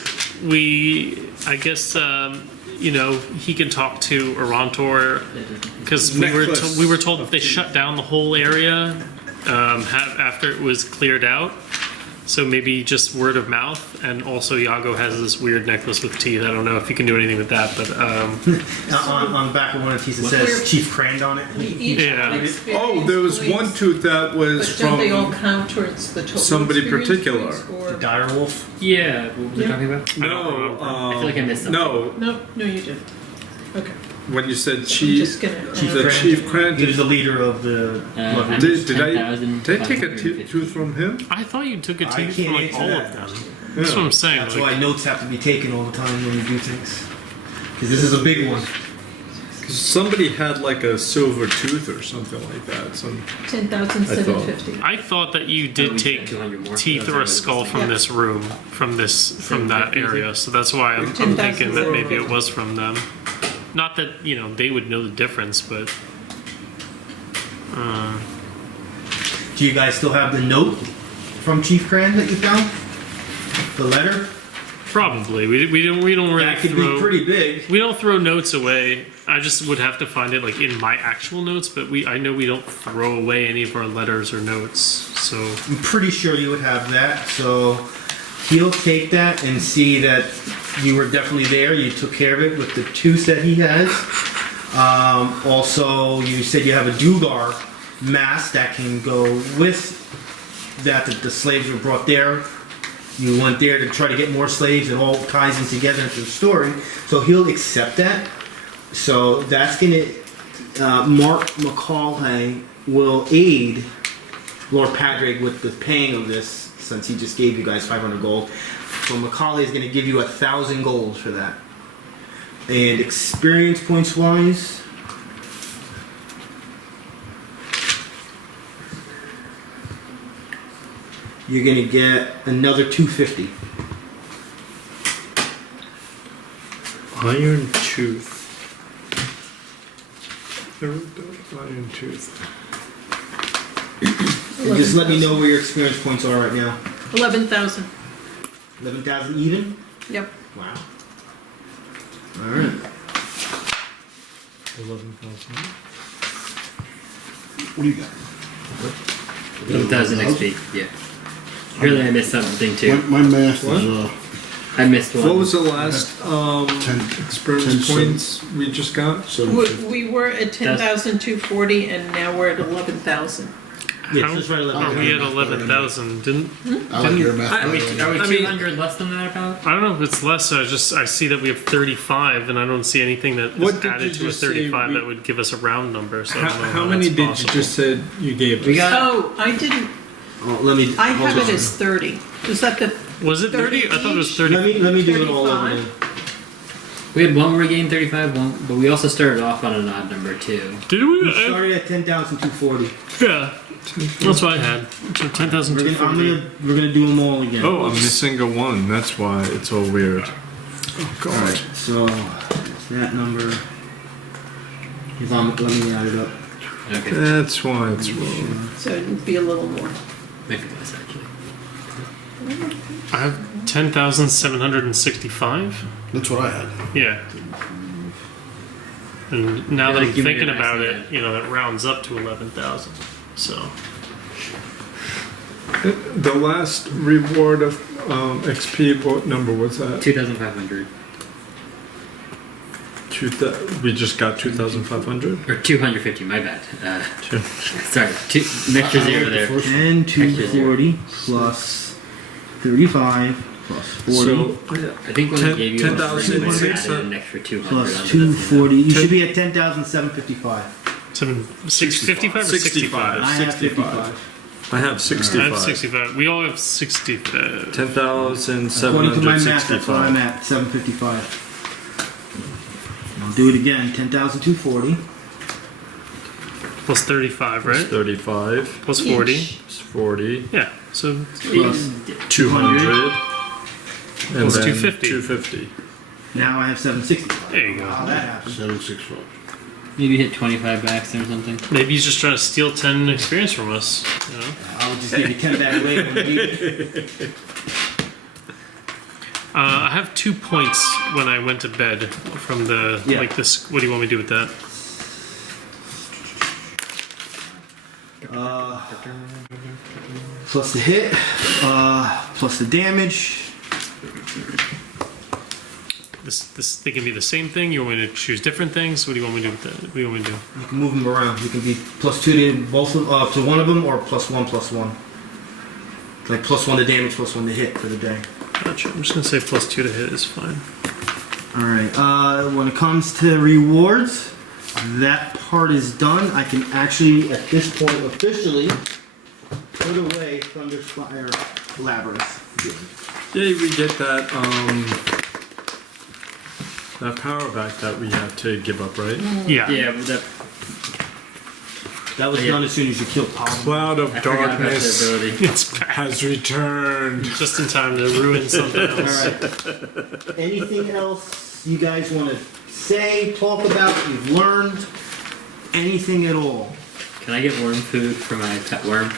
you know, he can talk to Arantor because Necklace we were told that they shut down the whole area after it was cleared out. So maybe just word of mouth, and also Yago has this weird necklace with teeth. I don't know if you can do anything with that, but On the back of one of the teeth it says Chief Crand on it. Each Yeah. experience Oh, there was points, one tooth that was But don't they all from. count towards the total somebody experience particular. points, or- The Direwolf. Yeah, what was I talking about? No, I feel like I missed something. no. No, you didn't. Okay. When you said I'm chief, just gonna. the chief Crand. He was the leader of the. I Did missed I 10,550. take a tooth from him? I thought you took a I teeth can't from like answer all that. of them. That's what I'm saying. That's like- why notes have to be taken all the time when you do things. Because this is a big one. 'Cause somebody had like a silver tooth or something like that. Some 10,750. I thought that you Oh, did we take said 200 more. teeth or a skull from Yeah. this room, from that area. So that's why I'm thinking that maybe it was from them. Not that you know they would know the difference, but Do you guys still have the note from Chief Crand that you found? The letter? probably we don't really That could throw be pretty big. we don't throw notes away. I just would have to find it like in my actual notes, but I know we don't throw away any of our letters or notes. So I'm pretty sure you would have that. So he'll take that and see that you were definitely there. You took care of it with the tooth that he has. Also, you said you have a Dugar mask that can go with that the slaves were brought there. You went there to try to get more slaves. It all ties in together into the story. So he'll accept that. So that's gonna. Mark McCauley will aid Lord Padraig with the paying of this, since he just gave you guys 500 gold. So Macaulay is going to give you 1,000 gold for that. And experience points wise, you're going to get another 250. iron tooth. Iron tooth. And just let me know where your experience points are right now. 11,000. 11,000 even? Yep. Wow. Alright. 11,000. What do you got? 1,000 XP, yeah. Really, I missed something too. My math What? is I missed one. What was the last 10 experience 10 points we just got? 750. We were at 10,240 and now we're at 11,000. Yes, how, that's right. oh, we had 11,000. Didn't I like your math. Are we I mean- 200 less than that about? I don't know if it's less. I see that we have 35, and I don't see anything that What is did added you to a just say 35 we- that would give us a round number. So I don't know How many that's did possible. you just said you gave us? We got- Oh, I didn't. Oh, let me. I have hold it on. as 30. Was that the? Was it 30? I thought it was 30. Let me do it all over 35? again. We had one where we gained 35, one, but we also started off on an odd number too. Did we? We started at 10,240. Yeah. That's what I had. So 10,240. We're gonna do them all again. Oh, I'm missing a one. That's why it's all weird. Oh God. Alright, so it's that number. Let me add it up. Okay. That's why it's wrong. So it'd be a little more. Maybe less actually. I have 10,765. That's what I had. Yeah. And now Yeah, that I'm give me thinking an about idea. it, you know, that rounds up to 11,000. So The last reward of XP, what number was that? 2,500 We just got 2,500. or 250. My bad. Sorry, an extra zero there. 10,240 plus 35 plus 40 So I think when I gave you 10,000 I added six- an extra 200. plus onto 240. You Ten- should be at 10,755. 655 or 65? I have 55. I have I 65. have 65. We all have 65. According to my math, that's what I'm 10,765. at. 755. I'll do it again. 10,240 Plus 35, right? 35. Plus 40. It's 40. Yeah. So Plus 200. And Plus then 250. 250. Now I have 760. there you go. How that happened. 765. Maybe hit 25 backs or something. Maybe he's just trying to steal 10 experience from us. You know? I'll just give you 10 back later when you need it. I have 2 points when I went to bed from the Yeah. like this. What do you want me to do with that? Plus the hit, plus the damage. This they can be the same thing. You want me to choose different things? What do you want me to do with that? What do you want me to do? You can move them around. You can be plus 2 to both of, to one of them, or plus 1. Like plus 1 to damage, plus 1 to hit for the day. Gotcha. I'm just gonna say plus 2 to hit is fine. All right. When it comes to rewards, that part is done. I can actually, at this point, officially put away Thunderspire Labyrinth. Yay, we get that that power back that we had to give up, right? Yeah. Yeah, but that, That was Yeah. done as soon as you killed Paladin. Cloud of I forgot about the darkness ability. It's back. has returned. Just in time to ruin something All else. right. Anything else you guys want to say, talk about, you've learned? Anything at all? Can I get worm food for my pet worm?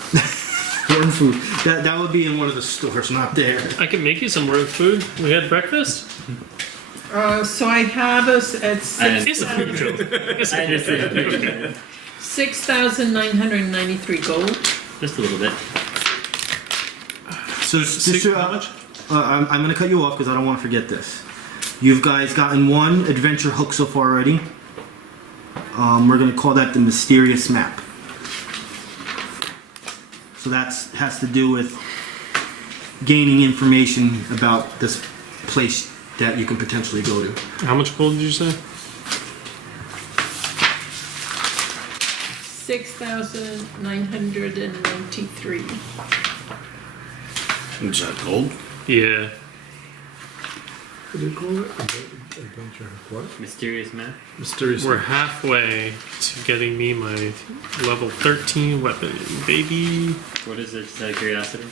Worm food. That would be in one of the stores, not there. I can make you some worm food. We had breakfast. So I have us at It's a food joke. It's I a just food joke. said 6,993 gold. just a little bit. So just to, How much? I'm going to cut you off because I don't want to forget this. You've guys gotten one adventure hook so far already. We're going to call that the mysterious map. So that has to do with gaining information about this place that you can potentially go to. How much gold did you say? 6,993. Is that gold? Yeah. What do you call it? Adventure. What? Mysterious map. Mysterious. We're halfway to getting me my level 13 weapon, baby. What is it? Just out of curiosity.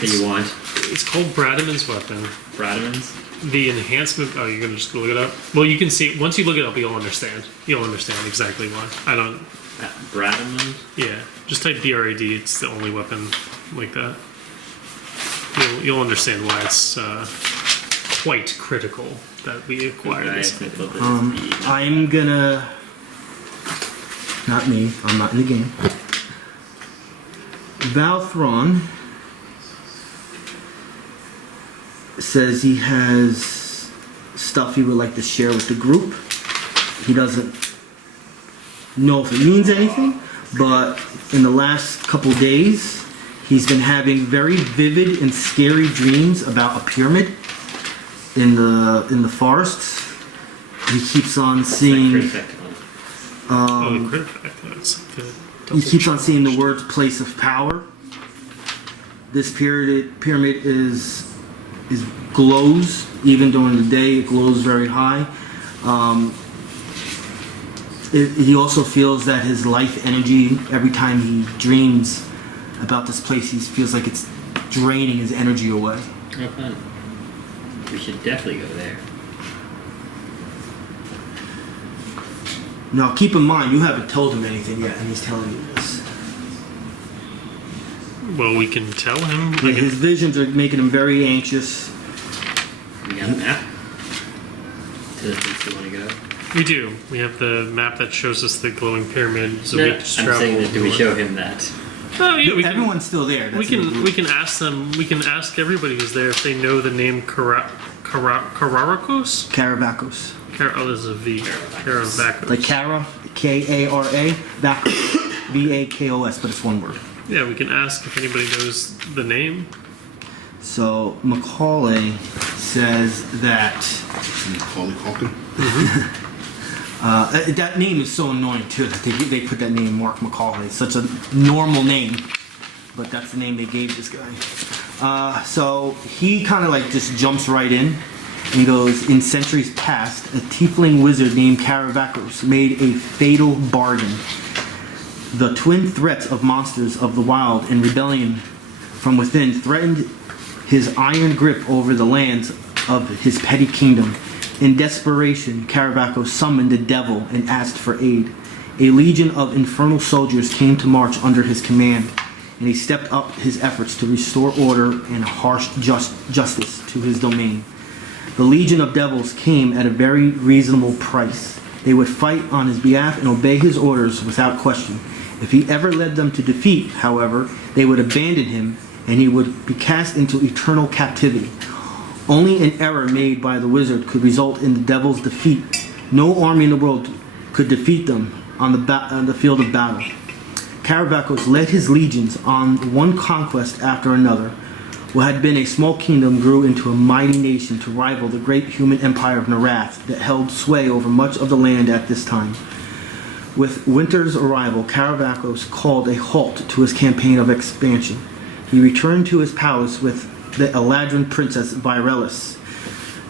That you want? It's called Bradaman's weapon. Bradaman's? The enhancement. Oh, you're gonna just go look it up. Well, you can see once you look it up, you'll understand. You'll understand exactly why. I don't. Bradaman's? Yeah, just type BRAD. It's the only weapon like that. You'll understand why it's quite critical that we acquire this. I'm gonna. Not me. I'm not in the game. Valthron says he has stuff he would like to share with the group. He doesn't know if it means anything, but in the last couple days, he's been having very vivid and scary dreams about a pyramid in the forests. He keeps on seeing. The crit effect. That's the He keeps on seeing the words "place of power." This pyramid is glows even during the day. It glows very high. He also feels that his life energy, every time he dreams about this place, he feels like it's draining his energy away. Oh, fun. We should definitely go there. Now, keep in mind, you haven't told him anything yet, and he's telling you this. Well, we can tell him. His visions are making him very anxious. We got a map to the place we want to go. We do. We have the map that shows us the glowing pyramid, so No, we I'm have to travel. saying that do we show him that? Oh, yeah, we can. Everyone's still there. We can ask them. We can ask everybody who's there if they know the name Karakos. Karavakos. Oh, this is a V. Karavakos. Like Kara, K-A-R-A, Vakos, V-A-K-O-S, but it's one word. Yeah, we can ask if anybody knows the name. So Macaulay says that Macaulay Culkin. that name is so annoying too that they put that name Mark Macaulay. It's such a normal name, but that's the name they gave this guy. So he kind of like just jumps right in and goes, in centuries past, a tiefling wizard named Karavakos made a fatal bargain. The twin threats of monsters of the wild and rebellion from within threatened his iron grip over the lands of his petty kingdom. In desperation, Caravaco summoned the devil and asked for aid. A legion of infernal soldiers came to march under his command, and he stepped up his efforts to restore order and harsh justice to his domain. The legion of devils came at a very reasonable price. They would fight on his behalf and obey his orders without question. If he ever led them to defeat, however, they would abandon him, and he would be cast into eternal captivity. Only an error made by the wizard could result in the devil's defeat. No army in the world could defeat them on the field of battle. Caravacos led his legions on one conquest after another. What had been a small kingdom grew into a mighty nation to rival the great human empire of Narath that held sway over much of the land at this time. With winter's arrival, Caravacos called a halt to his campaign of expansion. He returned to his palace with the Eladrin princess Aerialist.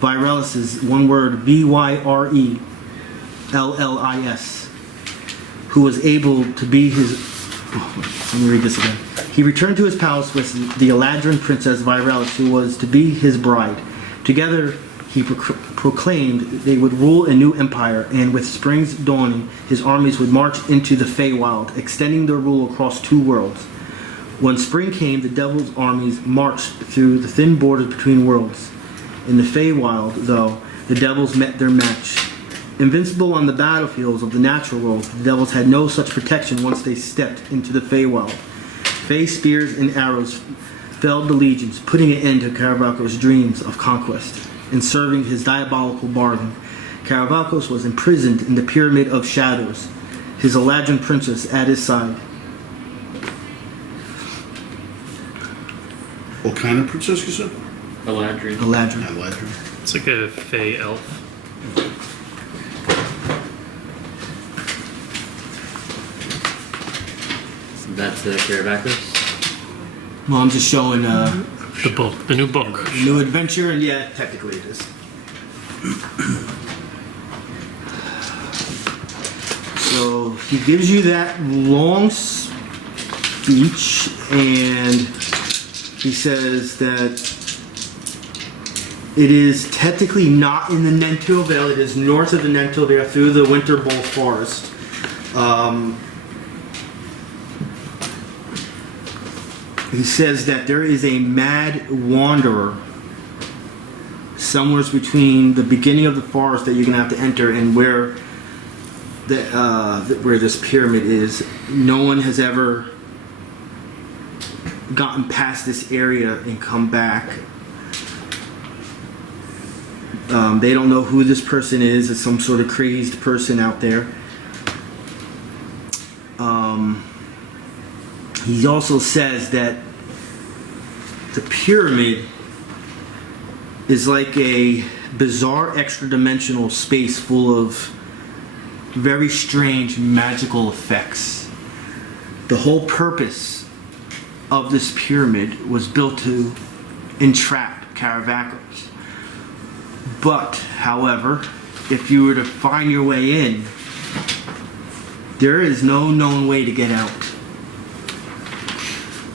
Aerialist is one word, Vyrellis, who was able to be his... let me read this again. He returned to his palace with the Eladrin princess Aerialist, who was to be his bride. Together, he proclaimed they would rule a new empire, and with spring's dawning, his armies would march into the Feywild, extending their rule across two worlds. When spring came, the devil's armies marched through the thin borders between worlds. In the Feywild, though, the devils met their match. Invincible on the battlefields of the natural world, the devils had no such protection once they stepped into the Feywild. Fey spears and arrows felled the legions, putting an end to Caravacos' dreams of conquest. In serving his diabolical bargain, Caravacos was imprisoned in the Pyramid of Shadows, his Eladrin princess at his side. What kind of princess you said? Eladrin. Eladrin. Eladrin. It's like a fey elf. That's Caravacos. Well, I'm just showing The book, the new book. new adventure, and yeah, technically it is. So he gives you that long speech, and he says that it is technically not in the Nentil Vale. It is north of the Nentil Vale through the Winter Bowl Forest. He says that there is a mad wanderer somewhere between the beginning of the forest that you're gonna have to enter and where where this pyramid is. No one has ever gotten past this area and come back. They don't know who this person is. It's some sort of crazed person out there. He also says that the pyramid is like a bizarre extra-dimensional space full of very strange magical effects. The whole purpose of this pyramid was built to entrap Caravacos. But, however, if you were to find your way in, there is no known way to get out.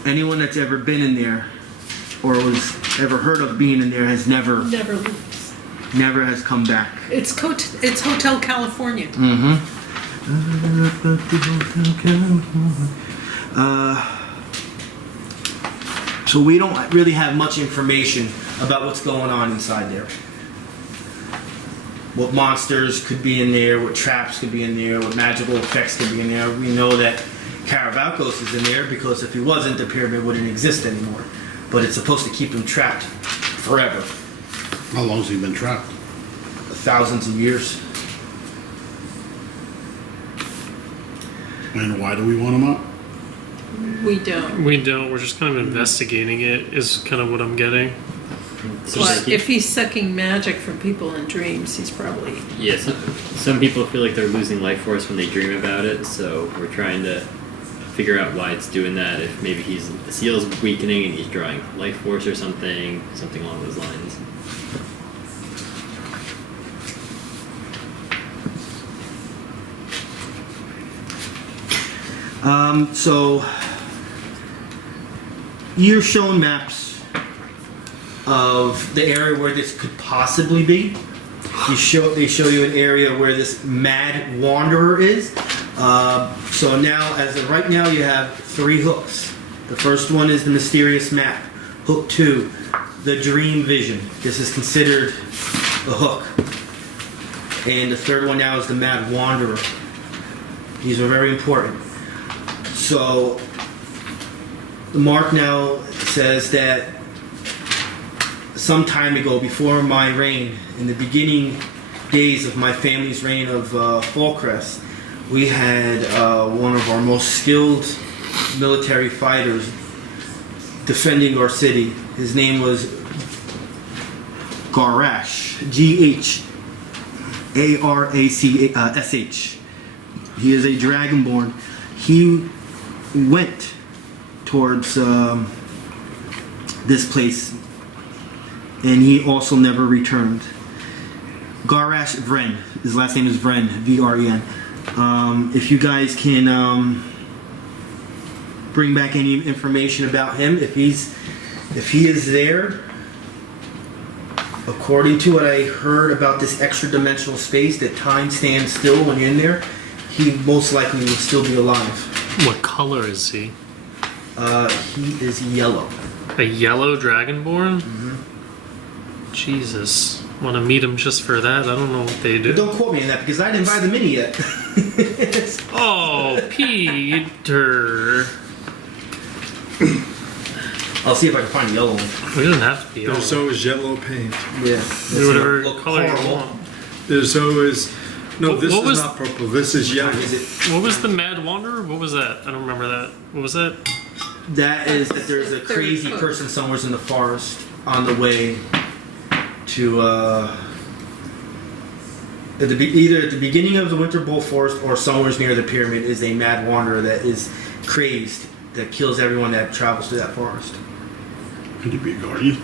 Anyone that's ever been in there or was ever heard of being in there has never leaves. has come back. It's Hotel California. So we don't really have much information about what's going on inside there. What monsters could be in there, what traps could be in there, what magical effects could be in there. We know that Caravacos is in there because if he wasn't, the pyramid wouldn't exist anymore. But it's supposed to keep him trapped forever. How long has he been trapped? Thousands of years. And why do we want him up? We don't. We don't. We're just kind of investigating it. Is kind of what I'm getting. So But if he's sucking magic from people in dreams, he's probably... yes, some people feel like they're losing life force when they dream about it, so we're trying to figure out why it's doing that. If maybe the seal's weakening and he's drawing life force or something along those lines. So you're shown maps of the area where this could possibly be. They show you an area where this mad wanderer is. So now, as of right now, you have 3 hooks. The first one is the mysterious map. Hook 2, the dream vision. This is considered a hook. And the third one now is the mad wanderer. These are very important. So the mark now says that some time ago, before my reign, in the beginning days of my family's reign of Fallcrest, we had one of our most skilled military fighters defending our city. His name was Garash, G-H-A-R-A-C-S-H. He is a Dragonborn. He went towards this place, and he also never returned. Garash Vren. His last name is Vren, V-R-E-N. If you guys can bring back any information about him, if he is there, according to what I heard about this extra dimensional space, that time stands still when you're in there, he most likely will still be alive. What color is he? He is yellow. A yellow Dragonborn? Mm-hmm. Jesus. Want to meet him just for that? I don't know what they do. But don't quote me on that because I didn't buy the mini yet. Oh, Peter. I'll see if I can find a yellow one. It doesn't have to be yellow. There's always yellow paint. Yeah. Do whatever Look color you horrible. want. There's always... No, What- this what is was- not purple. This is yellow. Is it? What was the Mad Wanderer? What was that? I don't remember that. What was that? That is that there's a crazy person somewhere in the forest on the way to either at the beginning of the Winter Bowl Forest or somewhere near the pyramid is a mad wanderer that is crazed, that kills everyone that travels through that forest. Could he be a guardian?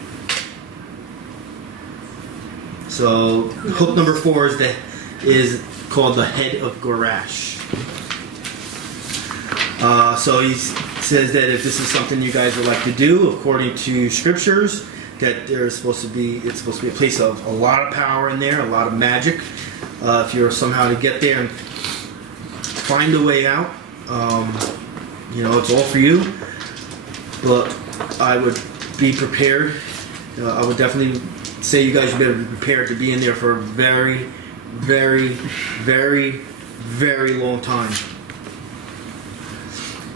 So hook number 4 is called the Head of Garash. So he says that if this is something you guys would like to do, according to scriptures, that it's supposed to be a place of a lot of power in there, a lot of magic. If you're somehow to get there and find a way out, it's all for you. But I would be prepared. I would definitely say you guys better be prepared to be in there for a very, very, very, very long time.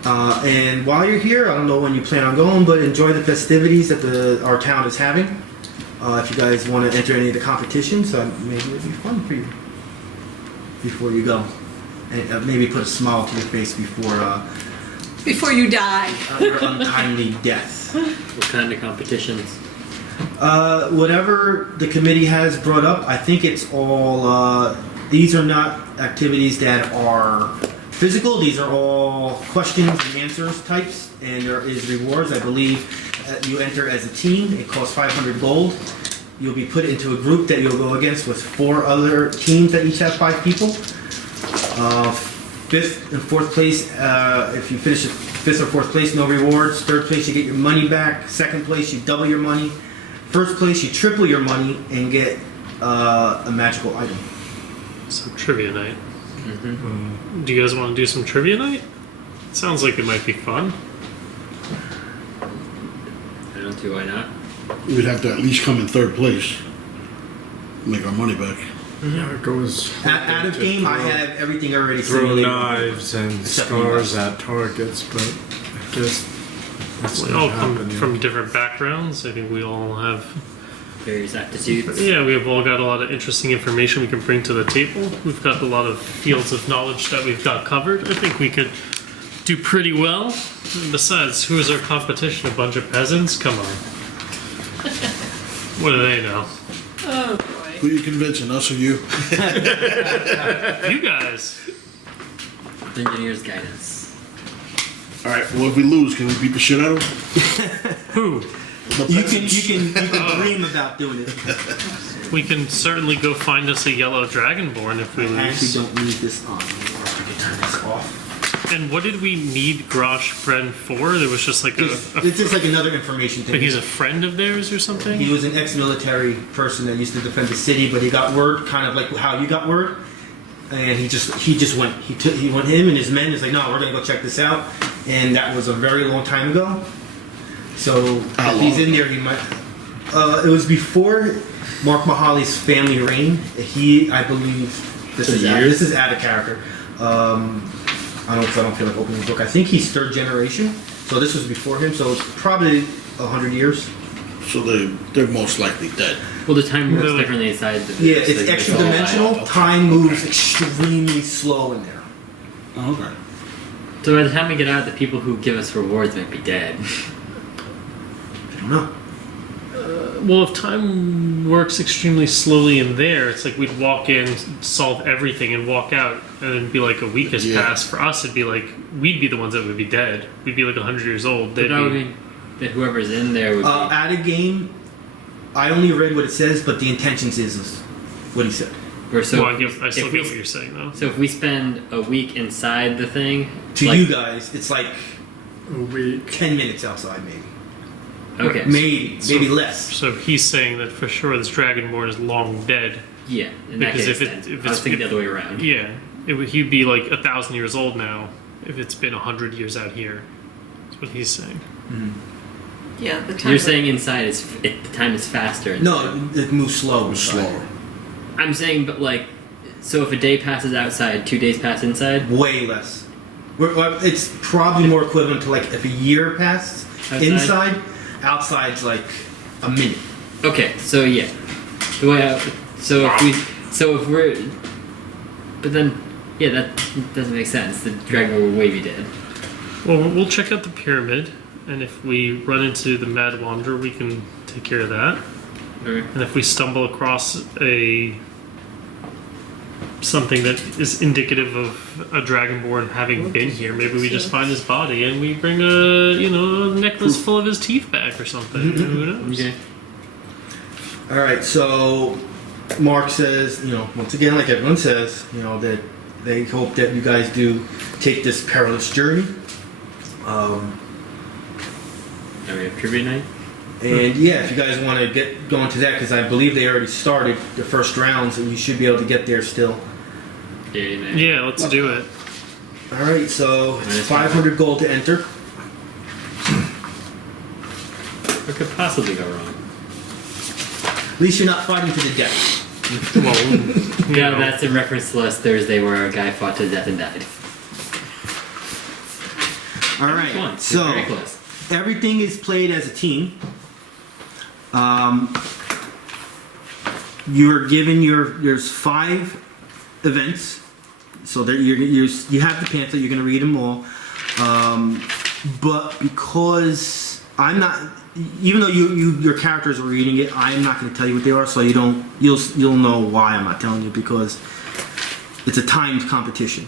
And while you're here, I don't know when you plan on going, but enjoy the festivities that our town is having. If you guys want to enter any of the competitions, maybe it'd be fun for you before you go. And maybe put a smile to your face Before you die. your untimely death. What kind of competitions? Whatever the committee has brought up, I think it's all, these are not activities that are physical. These are all questions and answers types, and there is rewards. I believe you enter as a team. It costs 500 gold. You'll be put into a group that you'll go against with 4 other teams that each have 5 people. 5th and 4th place, if you finish 5th or 4th place, no rewards. 3rd place, you get your money back. 2nd place, you double your money. 1st place, you triple your money and get a magical item. So trivia night. Do you guys want to do some trivia night? Sounds like it might be fun. I don't see why not. We'd have to at least come in 3rd place. Make our money back. Yeah, it goes... Out of game, I have everything already Throw simulated. knives and Except scars for at targets, but I guess that's We not all come happening. from different backgrounds. I think we all have... Various aptitudes. Yeah, we've all got a lot of interesting information we can bring to the table. We've got a lot of fields of knowledge that we've got covered. I think we could do pretty well. And besides, who is our competition? A bunch of peasants? Come on. What do they know? Oh, boy. Who are you convincing, us or you? You guys. Engineer's guidance. Alright, well if we lose, can we beat the shit out of them? Who? You can dream about doing it. We can certainly go find us a yellow dragonborn if we I actually lose. don't need this on. I can turn this off. And what did we need Grosh Bren for? There was just like It's just like another information thing. like he's a friend of theirs or something? He was an ex-military person that used to defend the city, but he got word, kind of like how you got word, and he just went. He went. Him and his men is like, no, we're gonna go check this out, and that was a very long time ago. So How if he's long? in there, he might. It was before Mark Mahali's family reign. I believe, this is out of character. I don't feel like opening the book. I think he's third generation, so this was before him. So it's probably 100 years. So they're most likely dead. Well, the time moves Really? differently inside the. Yeah, so it's you extra can all- dimensional. okay. Time moves extremely slow in there. Oh, okay. So by the time we get out, the people who give us rewards might be dead. I don't know. Well, if time works extremely slowly in there, it's like we'd walk in, solve everything, and walk out, and then be like a week has Yeah. passed. For us, it'd be like we'd be the ones that would be dead. We'd be like 100 years old. They'd That would be, mean that whoever's in there would be. Out of game, I only read what it says, but the intentions is what he said. Or so. well, I still if get we- what you're saying though. So if we spend a week inside the thing, To like- you guys, it's like A week. 10 minutes outside, maybe. okay, Maybe less. So he's saying that for sure this Dragonborn is long dead. yeah. In that Because case, if then. it- if I was it's- thinking if- the other way around. Yeah, he'd be like 1,000 years old now if it's been 100 years out here. That's what he's saying. Yeah, the time. You're saying inside the time is faster. inside. No, it moves slow. Slower. I'm saying, but like, so if a day passes outside, 2 days pass inside. Way less. It's probably more equivalent to like if a year passed Outside? inside, outside's like a minute. Okay, so yeah, the way I, so if we're, but then yeah, that doesn't make sense. The dragon will way be dead. Well, we'll check out the pyramid, and if we run into the Mad Wanderer, we can take care of that. Okay. And if we stumble across something that is indicative of a Dragonborn having been here, maybe we just find his body and we bring a necklace full of his teeth back or something. Who knows? Okay. All right, so Mark says, once again, like everyone says, that they hope that you guys do take this perilous journey. Are we have trivia night? And yeah, if you guys want to get going to that, because I believe they already started the first rounds, and you should be able to get there still. Yeah, night. Yeah, let's do it. All right, so it's Nice. 500 gold to enter. What could possibly go wrong? At least you're not fighting to the death. Well, Yeah, that's in reference to last Thursday where a guy fought to death and died. All Come on, right, you're so very close. everything is played as a team. You're given there's 5 events, so there you have the pamphlet. You're going to read them all, but because I'm not, even though your characters are reading it, I'm not going to tell you what they are, so you'll know why I'm not telling you, because it's a timed competition.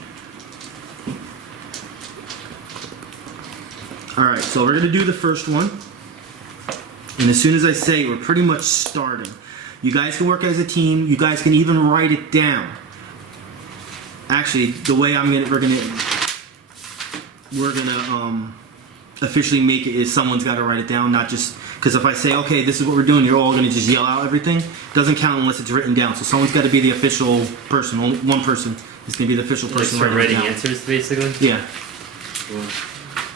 Alright, so we're going to do the first one. And as soon as I say it, we're pretty much starting. You guys can work as a team. You guys can even write it down. Actually, the way we're gonna officially make it is someone's got to write it down, not just because if I say, okay, this is what we're doing, you're all gonna just yell out everything. Doesn't count unless it's written down. So someone's got to be the official person. Only one person is gonna be the official Like person start writing it writing down. answers, basically. Yeah. Well,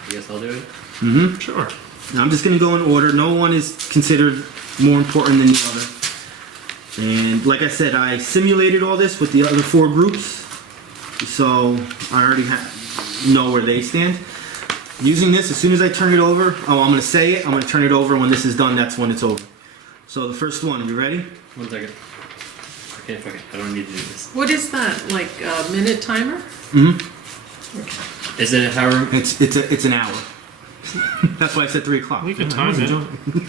I guess I'll do it. Mm-hmm. sure. Now I'm just going to go in order. No one is considered more important than the other. And like I said, I simulated all this with the other 4 groups. So I already know where they stand. Using this, as soon as I turn it over, I'm going to say it. I'm going to turn it over. When this is done, that's when it's over. So the first one, you ready? 1 second. Okay, fuck it. I don't need to do this. What is that? Like a minute timer? Mm-hmm. Is it however? It's an hour. That's why I said 3 o'clock. We can time it.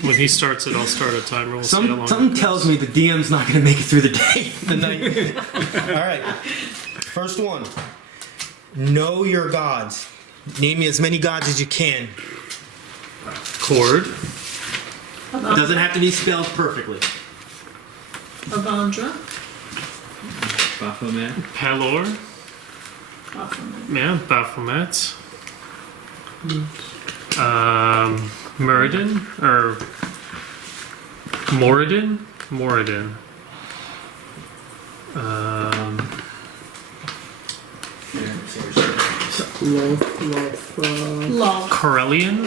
When he starts it, I'll start a timer. We'll see how long Something it tells goes. me the DM's not going to make it through the day, the night. All right. First one. Know your gods. Name me as many gods as you can. Cord. Doesn't have to be spelled perfectly. Avandra? Baphomet. Palor. Yeah, Baphomet. Muradin or Moradin? Moradin. Love. Corellian?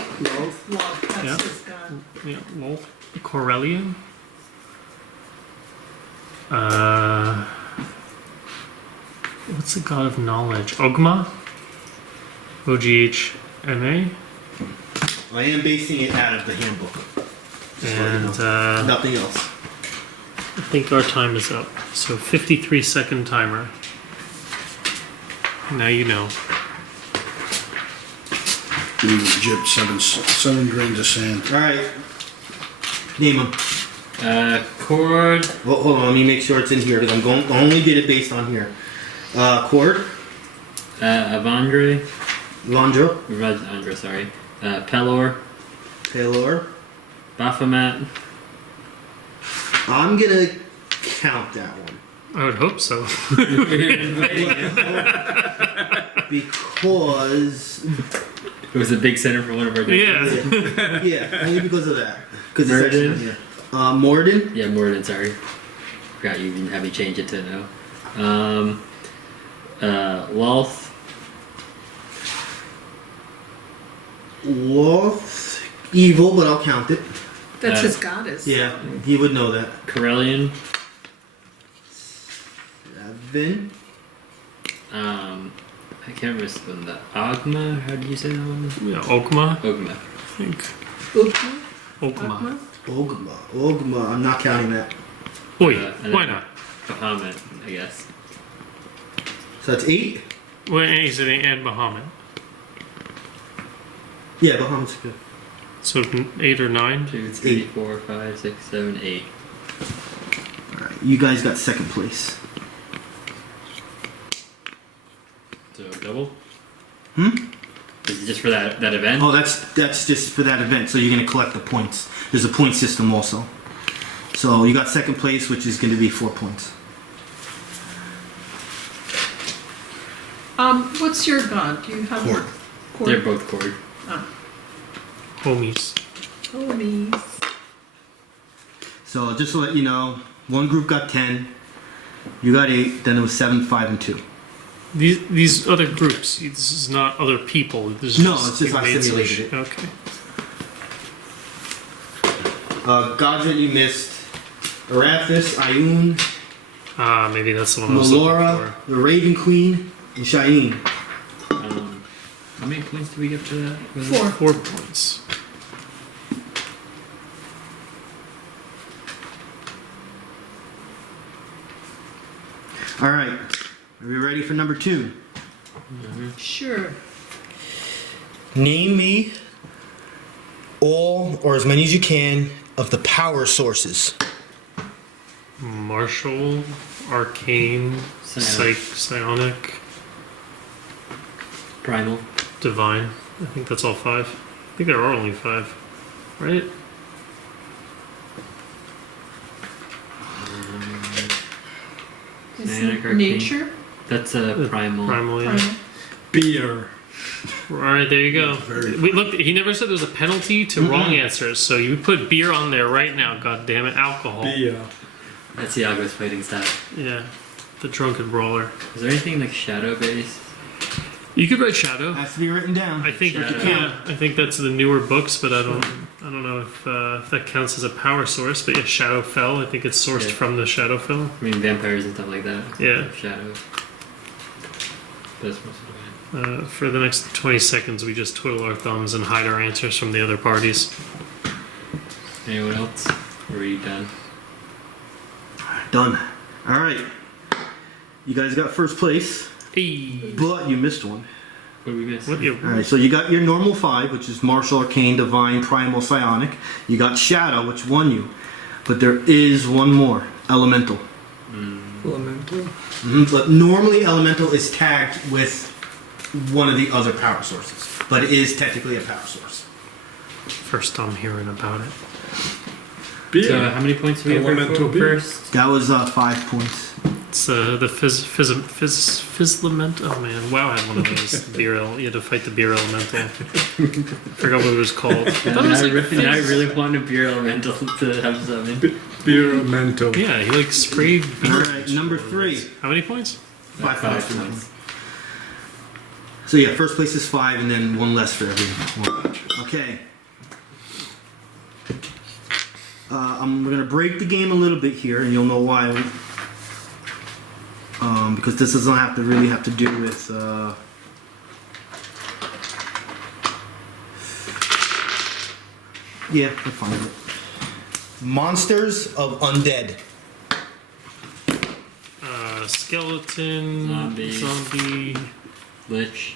Love. That's Yeah. his god. Yeah, Wolf. Corellian? What's the god of knowledge? Ogma? OGHMA? I am basing it out of the handbook. Just so you know. And Nothing else. I think our time is up. So 53-second timer. Now you know. Jib, seven grains of sand. All right. Name them. Cord. Well, hold on. Let me make sure it's in here because I only did it based on here. Cord. Avandre. Landro. Avandre, sorry. Pelor. Pelor. Baphomet. I'm gonna count that one I would hope so. because It was a big center for one of our games. Yeah. yeah, only because of that. Because Morden. it's actually on here. Morden. Yeah, Morden, sorry. Forgot you didn't have me change it to no. Lolth. Loth. Evil, but I'll count it. That's his goddess. Yeah, he would know that. Corellian. Vin. I can't remember this one. The Ogma. How do you say that one? Yeah, Ogma, Ogma. I think. Ugma? Ogma. Ogma. I'm not counting that. Oi, And why then not? Bahamut, I guess. So that's 8. Well, he said and Bahamut. Yeah, Bahamut's good. So 8 or 9? 2, 3, eight. 4, 5, 6, 7, 8. Alright, you guys got second place. So double? Hmm? Is it just for that event? Oh, that's just for that event. So you're gonna collect the points. There's a point system also. So you got second place, which is gonna be 4 points. What's your god? Do you have Cord. They're both cord. Homies. Homies. So just to let you know, one group got 10, you got 8, then it was 7, 5, and 2. These other groups, this is not other people. This is No, it's just you I made some simulated shit. it. Okay. Gods that you missed: Arathis, Ioun, Maybe that's the one I was looking Melora, the Raven Queen, and Shayeen. How many points do we get for that? Was it- 4. for. 4 points. All right, are we ready for number 2? Sure. Name me all, or as many as you can, of the power sources. Martial, Arcane, Psionic. Psionic, Primal. Divine. I think that's all 5. I think there are only 5. Right? Is Psionic, it arcane. nature? That's a primal. Primal, yeah. Primal. Beer. Alright, there you go. Very- We look. He never said there was a penalty to wrong answers, so you put beer on there right now. God damn it, alcohol. Beer. That's Yago's fighting style. Yeah, the drunken brawler. Is there anything like shadow based? You could write Shadow. Has to be written down. I think Shadow. yeah, I think that's the newer books, but I don't know if that counts as a power source. But yeah, Shadowfell. I think it's sourced Yeah. from the Shadowfell. I mean, vampires and stuff like that. Yeah. Shadow. That's most of it. For the next 20 seconds, we just twiddle our thumbs and hide our answers from the other parties. Anyone else? Or are you done? Done. All right, you guys got first place, Hey, but you missed one. What did we miss? what you? All right, so you got your normal 5, which is Martial, Arcane, Divine, Primal, Psionic. You got Shadow, which won you, but there is one more, Elemental. Elemental. But normally Elemental is tagged with one of the other power sources, but it is technically a power source. First time hearing about it. Beer. So how many points do we have Elemental for beer. first? That was 5 points. It's the fizzlement. Oh man, WoW had one of those. Beer you had to fight the beer elemental. Forgot what it was called. I thought it was like And I really wanted beer elemental to have something. Beer mental. yeah, he like sprayed beer. All right, number 3. How many points? 5 5 points. points. So yeah, first place is 5, and then 1 less for everyone. Okay. We're gonna break the game a little bit here, and you'll know why. Because this doesn't really have to do with. Yeah, we'll find it. Monsters of Undead. Skeleton, Zombie. Lich.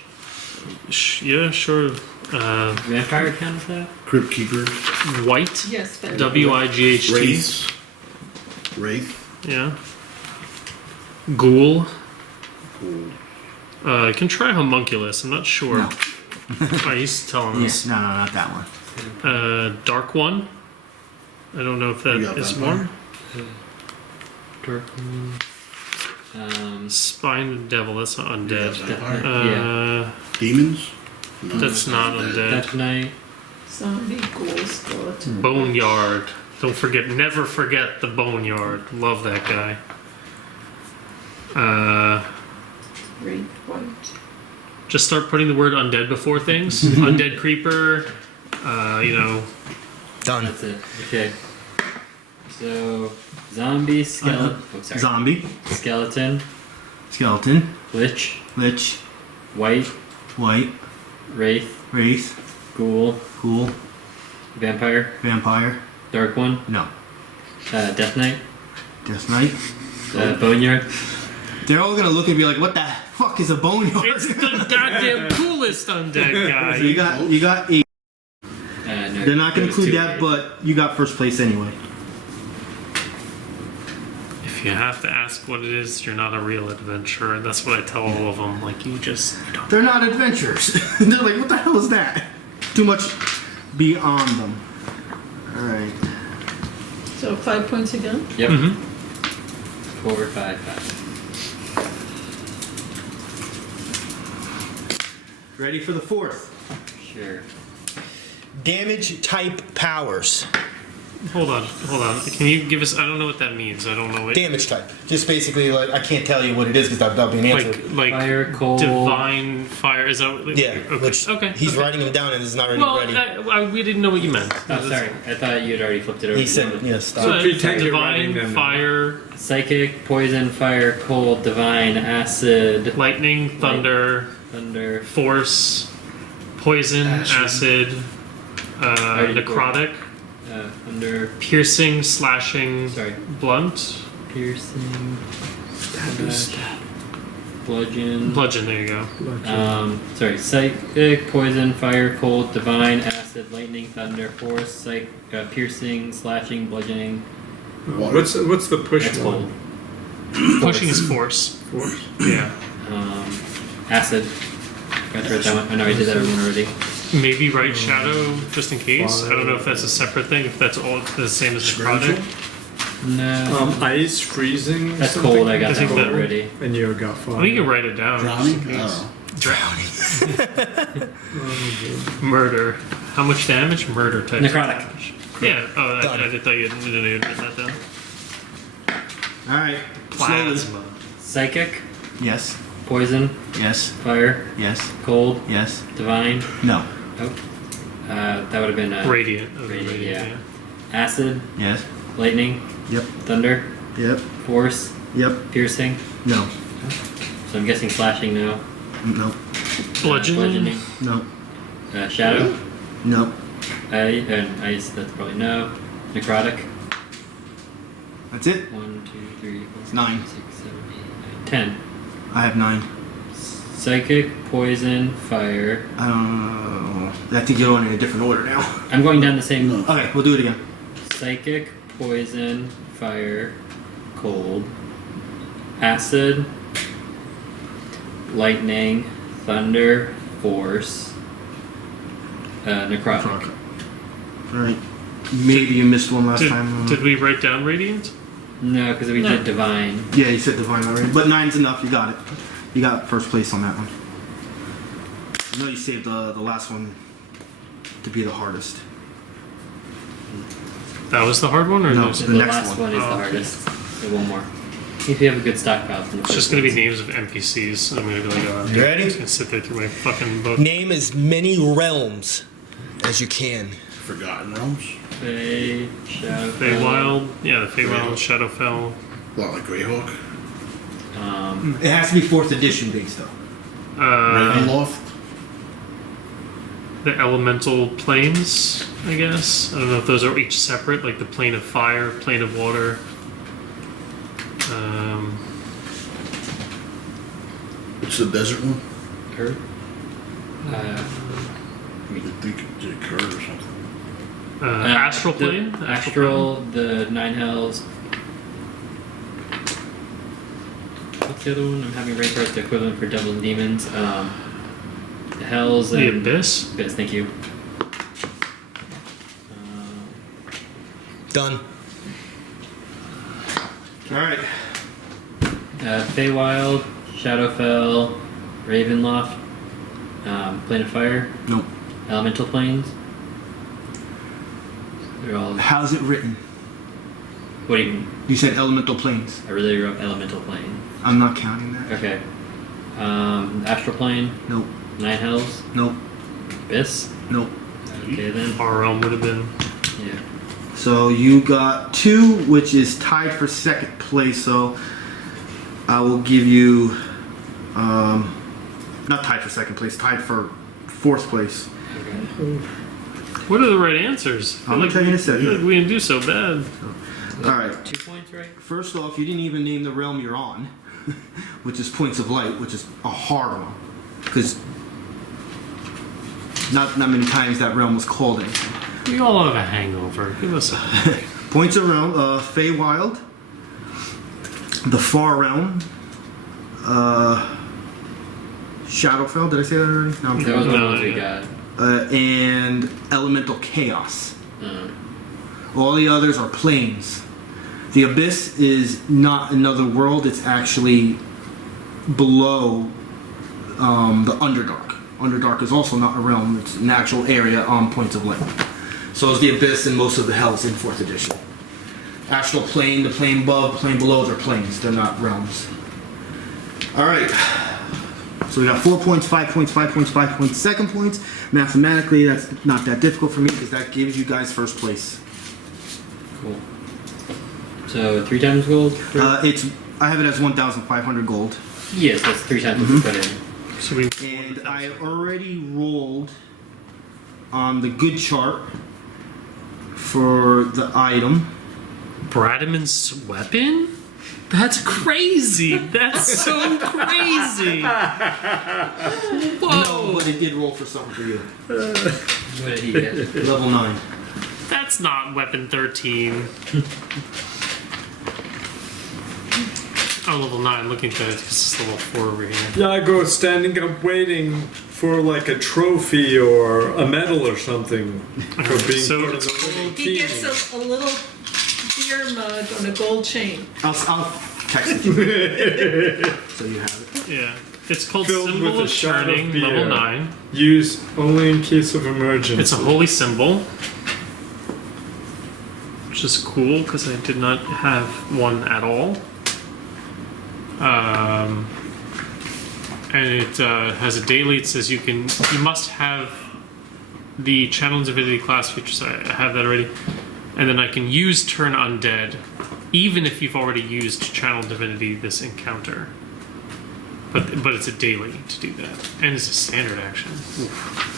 Yeah, sure. Vampire count as that? Crypt Keeper. White. Yes, but WIGHT. Wraith. Wraith. Yeah. Ghoul. I can try homunculus. I'm not sure. No. Oh, he's telling us. No, not that one. Dark one. I don't know if that You got is vampire? one. Dark one. Spine devil. That's not undead. Vampire. Uh, Demons. No, that's not undead. Death Knight. zombie, ghoul, skeleton. Boneyard. Don't forget. Never forget the Boneyard. Love that guy. Great white. Just start putting the word undead before things. Undead creeper. Done. That's it. Okay. So, zombie, skeleton. Oh, sorry. Zombie, Skeleton, skeleton, lich, lich, white, white, wraith, wraith, ghoul, ghoul, vampire, vampire. dark one, No. death knight, Death Knight. boneyard. They're all gonna look and be like, "What the fuck is a boneyard?" It's the goddamn coolest undead guy. So you got 8. No, They're not gonna there's include two. that, but you got first place anyway. If you have to ask what it is, you're not a real adventurer. That's what I tell all of them. Like, you don't. They're not adventurers. They're like, "What the hell is that?" Too much beyond them. All right. So 5 points again? Yep. Mm-hmm. 4, 5, 5. Ready for the 4th. Sure. Damage type powers. Hold on. Can you give us? I don't know what that means. I don't know what. Damage type. Just basically, like, I can't tell you what it is because that'll be an answer. Like Fire, cold. divine fire. Is that? Yeah. Okay. Which Okay. he's okay. writing them down and it's not already Well, ready. we didn't know what you meant. Oh, sorry. I thought you'd already flipped it over. He to said, one. "Yeah, stop." So pretend you're writing divine them. fire, Psychic, poison, fire, cold, divine, acid, lightning, thunder, thunder, force, poison, acid, Already necrotic, thunder, piercing, slashing, sorry, blunt, piercing, bludgeon, bludgeon. There you go. sorry, psychic, poison, fire, cold, divine, acid, lightning, thunder, force, piercing, slashing, bludgeoning. What's the push That's one? cold. Pushing is force. Force. Yeah. Acid. Got to write that one. I know I did that one already. Maybe right shadow, just in case. I don't know if that's a separate thing. If that's all the same as necrotic. No. Ice, freezing. That's something? cold. I got I that think one that- already. And you got fire. Well, you can write it down. Drowning? just in case. Drowning. Murder. How much damage? Murder type. Necrotic. Damage. Yeah. Oh, I Done. thought you didn't write that down. All right. Slowly. Plasma. Psychic, Yes. poison, Yes. fire, Yes. cold, Yes. divine. No. Oh. That would have been Radiant. Radiant, yeah. Acid, Yes. lightning, Yep. thunder, Yep. force, Yep. piercing. No. So I'm guessing slashing now. No. Bludgeoning. No. Shadow. No. Ice. That's probably no. Necrotic. That's it. 1, 2, 3, 4, 9. 6, 7, 8, 9, 10. I have 9. Psychic, poison, fire. I think you're going in a different order now. I'm going down the same. Okay, we'll do it again. Psychic, poison, fire, cold, acid, lightning, thunder, force, necrotic. All right. Maybe you missed one last Did, time. did we write down radiant? No, because we did divine. Yeah, you said divine already. But 9's enough. You got it. You got first place on that one. I know you saved the last one to be the hardest. That was the hard one, or No. there's- The The next last one. one is Oh, the okay. hardest. So one more. If you have a good stockpile from the It's just gonna be names of NPCs. I'm gonna be like, You ready? I'm just gonna sit there through my fucking book. Name as many realms as you can. Forgotten Realms. Fey, Shadow. Feywild, yeah, the Feywild, Shadowfell. A lot like Greyhawk. It has to be 4th edition based though. Ravenloft. The elemental planes, I guess. I don't know if those are each separate, like the plane of fire, plane of water. What's the desert one? Kurt. I think it's Kurt or something. Astral plane? The Astral, the Nine Hells. What's the other one? I'm having brain parts, the equivalent for Devil and Demons. The Hells The and Abyss? Abyss, thank you. Done. Alright. Feywild, Shadowfell, Ravenloft, Plane of Fire, Nope. Elemental Planes. They're all. How's it written? What do you mean? You said elemental planes. I really wrote Elemental Plane. I'm not counting that. Okay. Astral Plane, Nope. Nine Hells, Nope. Abyss. Nope. Okay then. Our realm would have been. Yeah. So you got 2, which is tied for 2nd place. So I will give you, not tied for 2nd place, tied for 4th place. Okay. What are the right answers? I'm gonna tell you in a second. We didn't do so bad. All right. 2 points, right? First off, you didn't even name the realm you're on, which is Points of Light, which is a hard one, because not many times that realm was called anything. We all have a hangover. Give us a. Points of realm: Feywild, the Far Realm, Shadowfell. Did I say that already? No, I'm That kidding. was one of the No, ones we yeah. got. And Elemental Chaos. Uh, All the others are planes. The Abyss is not another world, it's actually below the Underdark. Underdark is also not a realm, it's an actual area on Points of Light. So is the Abyss and most of the Hells in 4th edition. Astral Plane, the plane above, plane below, they're planes, they're not realms. Alright. So we got 4 points, 5 points, 5 points, 5 points, 2nd points. Mathematically, that's not that difficult for me because that gives you guys first place. cool. So 3 times gold? I have it as 1,500 gold. Yes, that's 3 times what we put in. So we. And I already rolled on the good chart for the item. Bradaman's weapon? That's crazy. That's so crazy. Whoa. No, but it did roll for something for you. What did he get? Level 9. That's not weapon 13. Oh, level 9. Looking at that, it's level 4 over here. Yago standing up waiting for like a trophy or a medal or something for being So part of it's the winning He team. gets a little beer mug on a gold chain. I'll text it to you. So you have it. Yeah. It's called Filled with Symbol a of shot of Turning, beer. level 9. Used only in case of emergency. It's a holy symbol. Which is cool because I did not have one at all. And it has a daily. It says you must have the Channel Divinity class feature. So I have that already. And then I can use Turn Undead, even if you've already used Channel Divinity this encounter. But it's a daily to do that, and it's a standard action. Oof.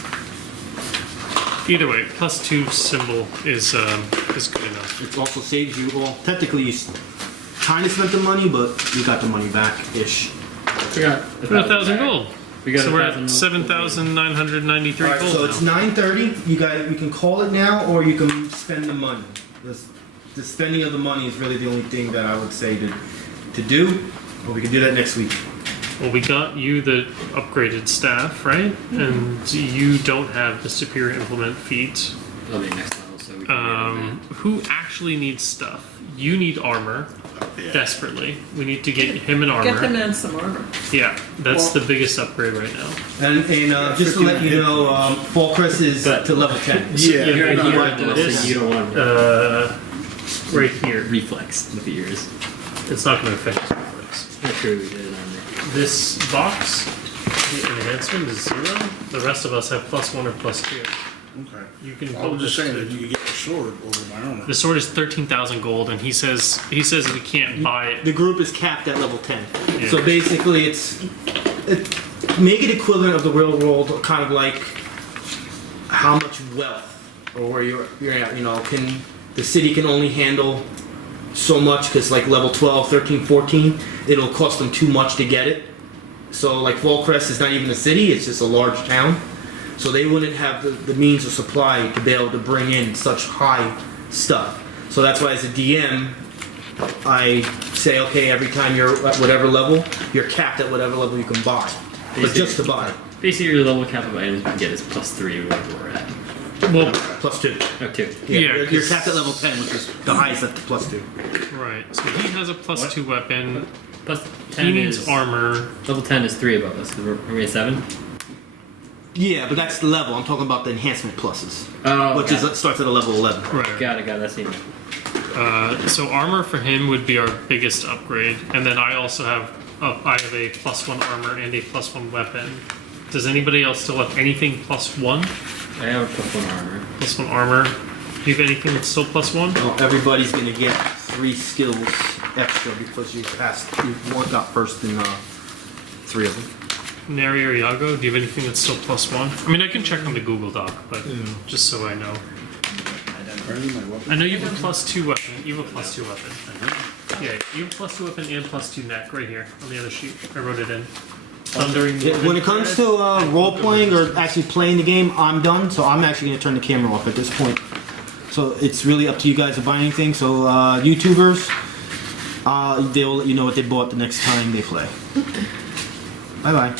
Either way, +2 symbol is good enough. It also saves you, well, technically you kind of spent the money, but you got the money back ish. We got 1,000 gold. We got So we're 1,000 at gold. 7,993 Alright, gold so it's now. 9:30. You can call it now, or you can spend the money. The spending of the money is really the only thing that I would say to do. Or we can do that next week. Well, we got you the upgraded staff, right? And you don't have the superior implement feat. That'll be next level, so we can get on Who actually needs stuff? You need armor. desperately. We need to get him an armor. Get the man some armor. Yeah, that's Well- the biggest upgrade right now. And just to let you know, Fallcrest is But- to level 10. Yeah. You're but here like with this, this, and you don't want right here. reflex with the ears. It's not going to affect his reflex. I'm sure we did it on there. This box, the enhancement is 0. The rest of us have +1 or +2. Okay. You can I put was just this saying to- that you could get the sword over my armor. The sword is 13,000 gold, and he says we can't buy it. The group is capped at level 10. Yeah. So basically, make it equivalent of the real world, kind of like how much wealth or where you're at. You know, the city can only handle so much because like level 12, 13, 14, it'll cost them too much to get it. So like Fallcrest is not even a city; it's just a large town. So they wouldn't have the means of supply to be able to bring in such high stuff. So that's why as a DM, I say, okay, every time you're at whatever level, you're capped at whatever level you can buy. But just to buy. Basically, your level cap of items you can get is +3 wherever we're at. Well, +2. Oh, 2. Yeah, you're 'cause- capped at level 10, which is the highest at the +2. right. So he has a +2 weapon. Plus 10 He needs is, armor. Level 10 is 3 above us. Are we at 7? Yeah, but that's the level. I'm talking about the enhancement pluses, Oh, which starts at a level 11. Right. Got it. That's even. So armor for him would be our biggest upgrade, and then I also have I have a +1 armor and a +1 weapon. Does anybody else still have anything +1? I have a +1 armor. +1 armor. Do you have anything that's still +1? Well, everybody's gonna get 3 skills extra because you got first in 3 of them. Neri or Yago, do you have anything that's still +1? I mean, I can check on the Google Doc, but just so I know. Apparently my weapon. I know you have a +2 weapon. You have a +2 weapon. Yeah, you have a +2 weapon and +2 neck right here on the other sheet. I wrote it in. Thundering. When it comes to role playing or actually playing the game, I'm done. So I'm actually gonna turn the camera off at this point. So it's really up to you guys to buy anything. So YouTubers, they'll let you know what they bought the next time they play. Bye bye.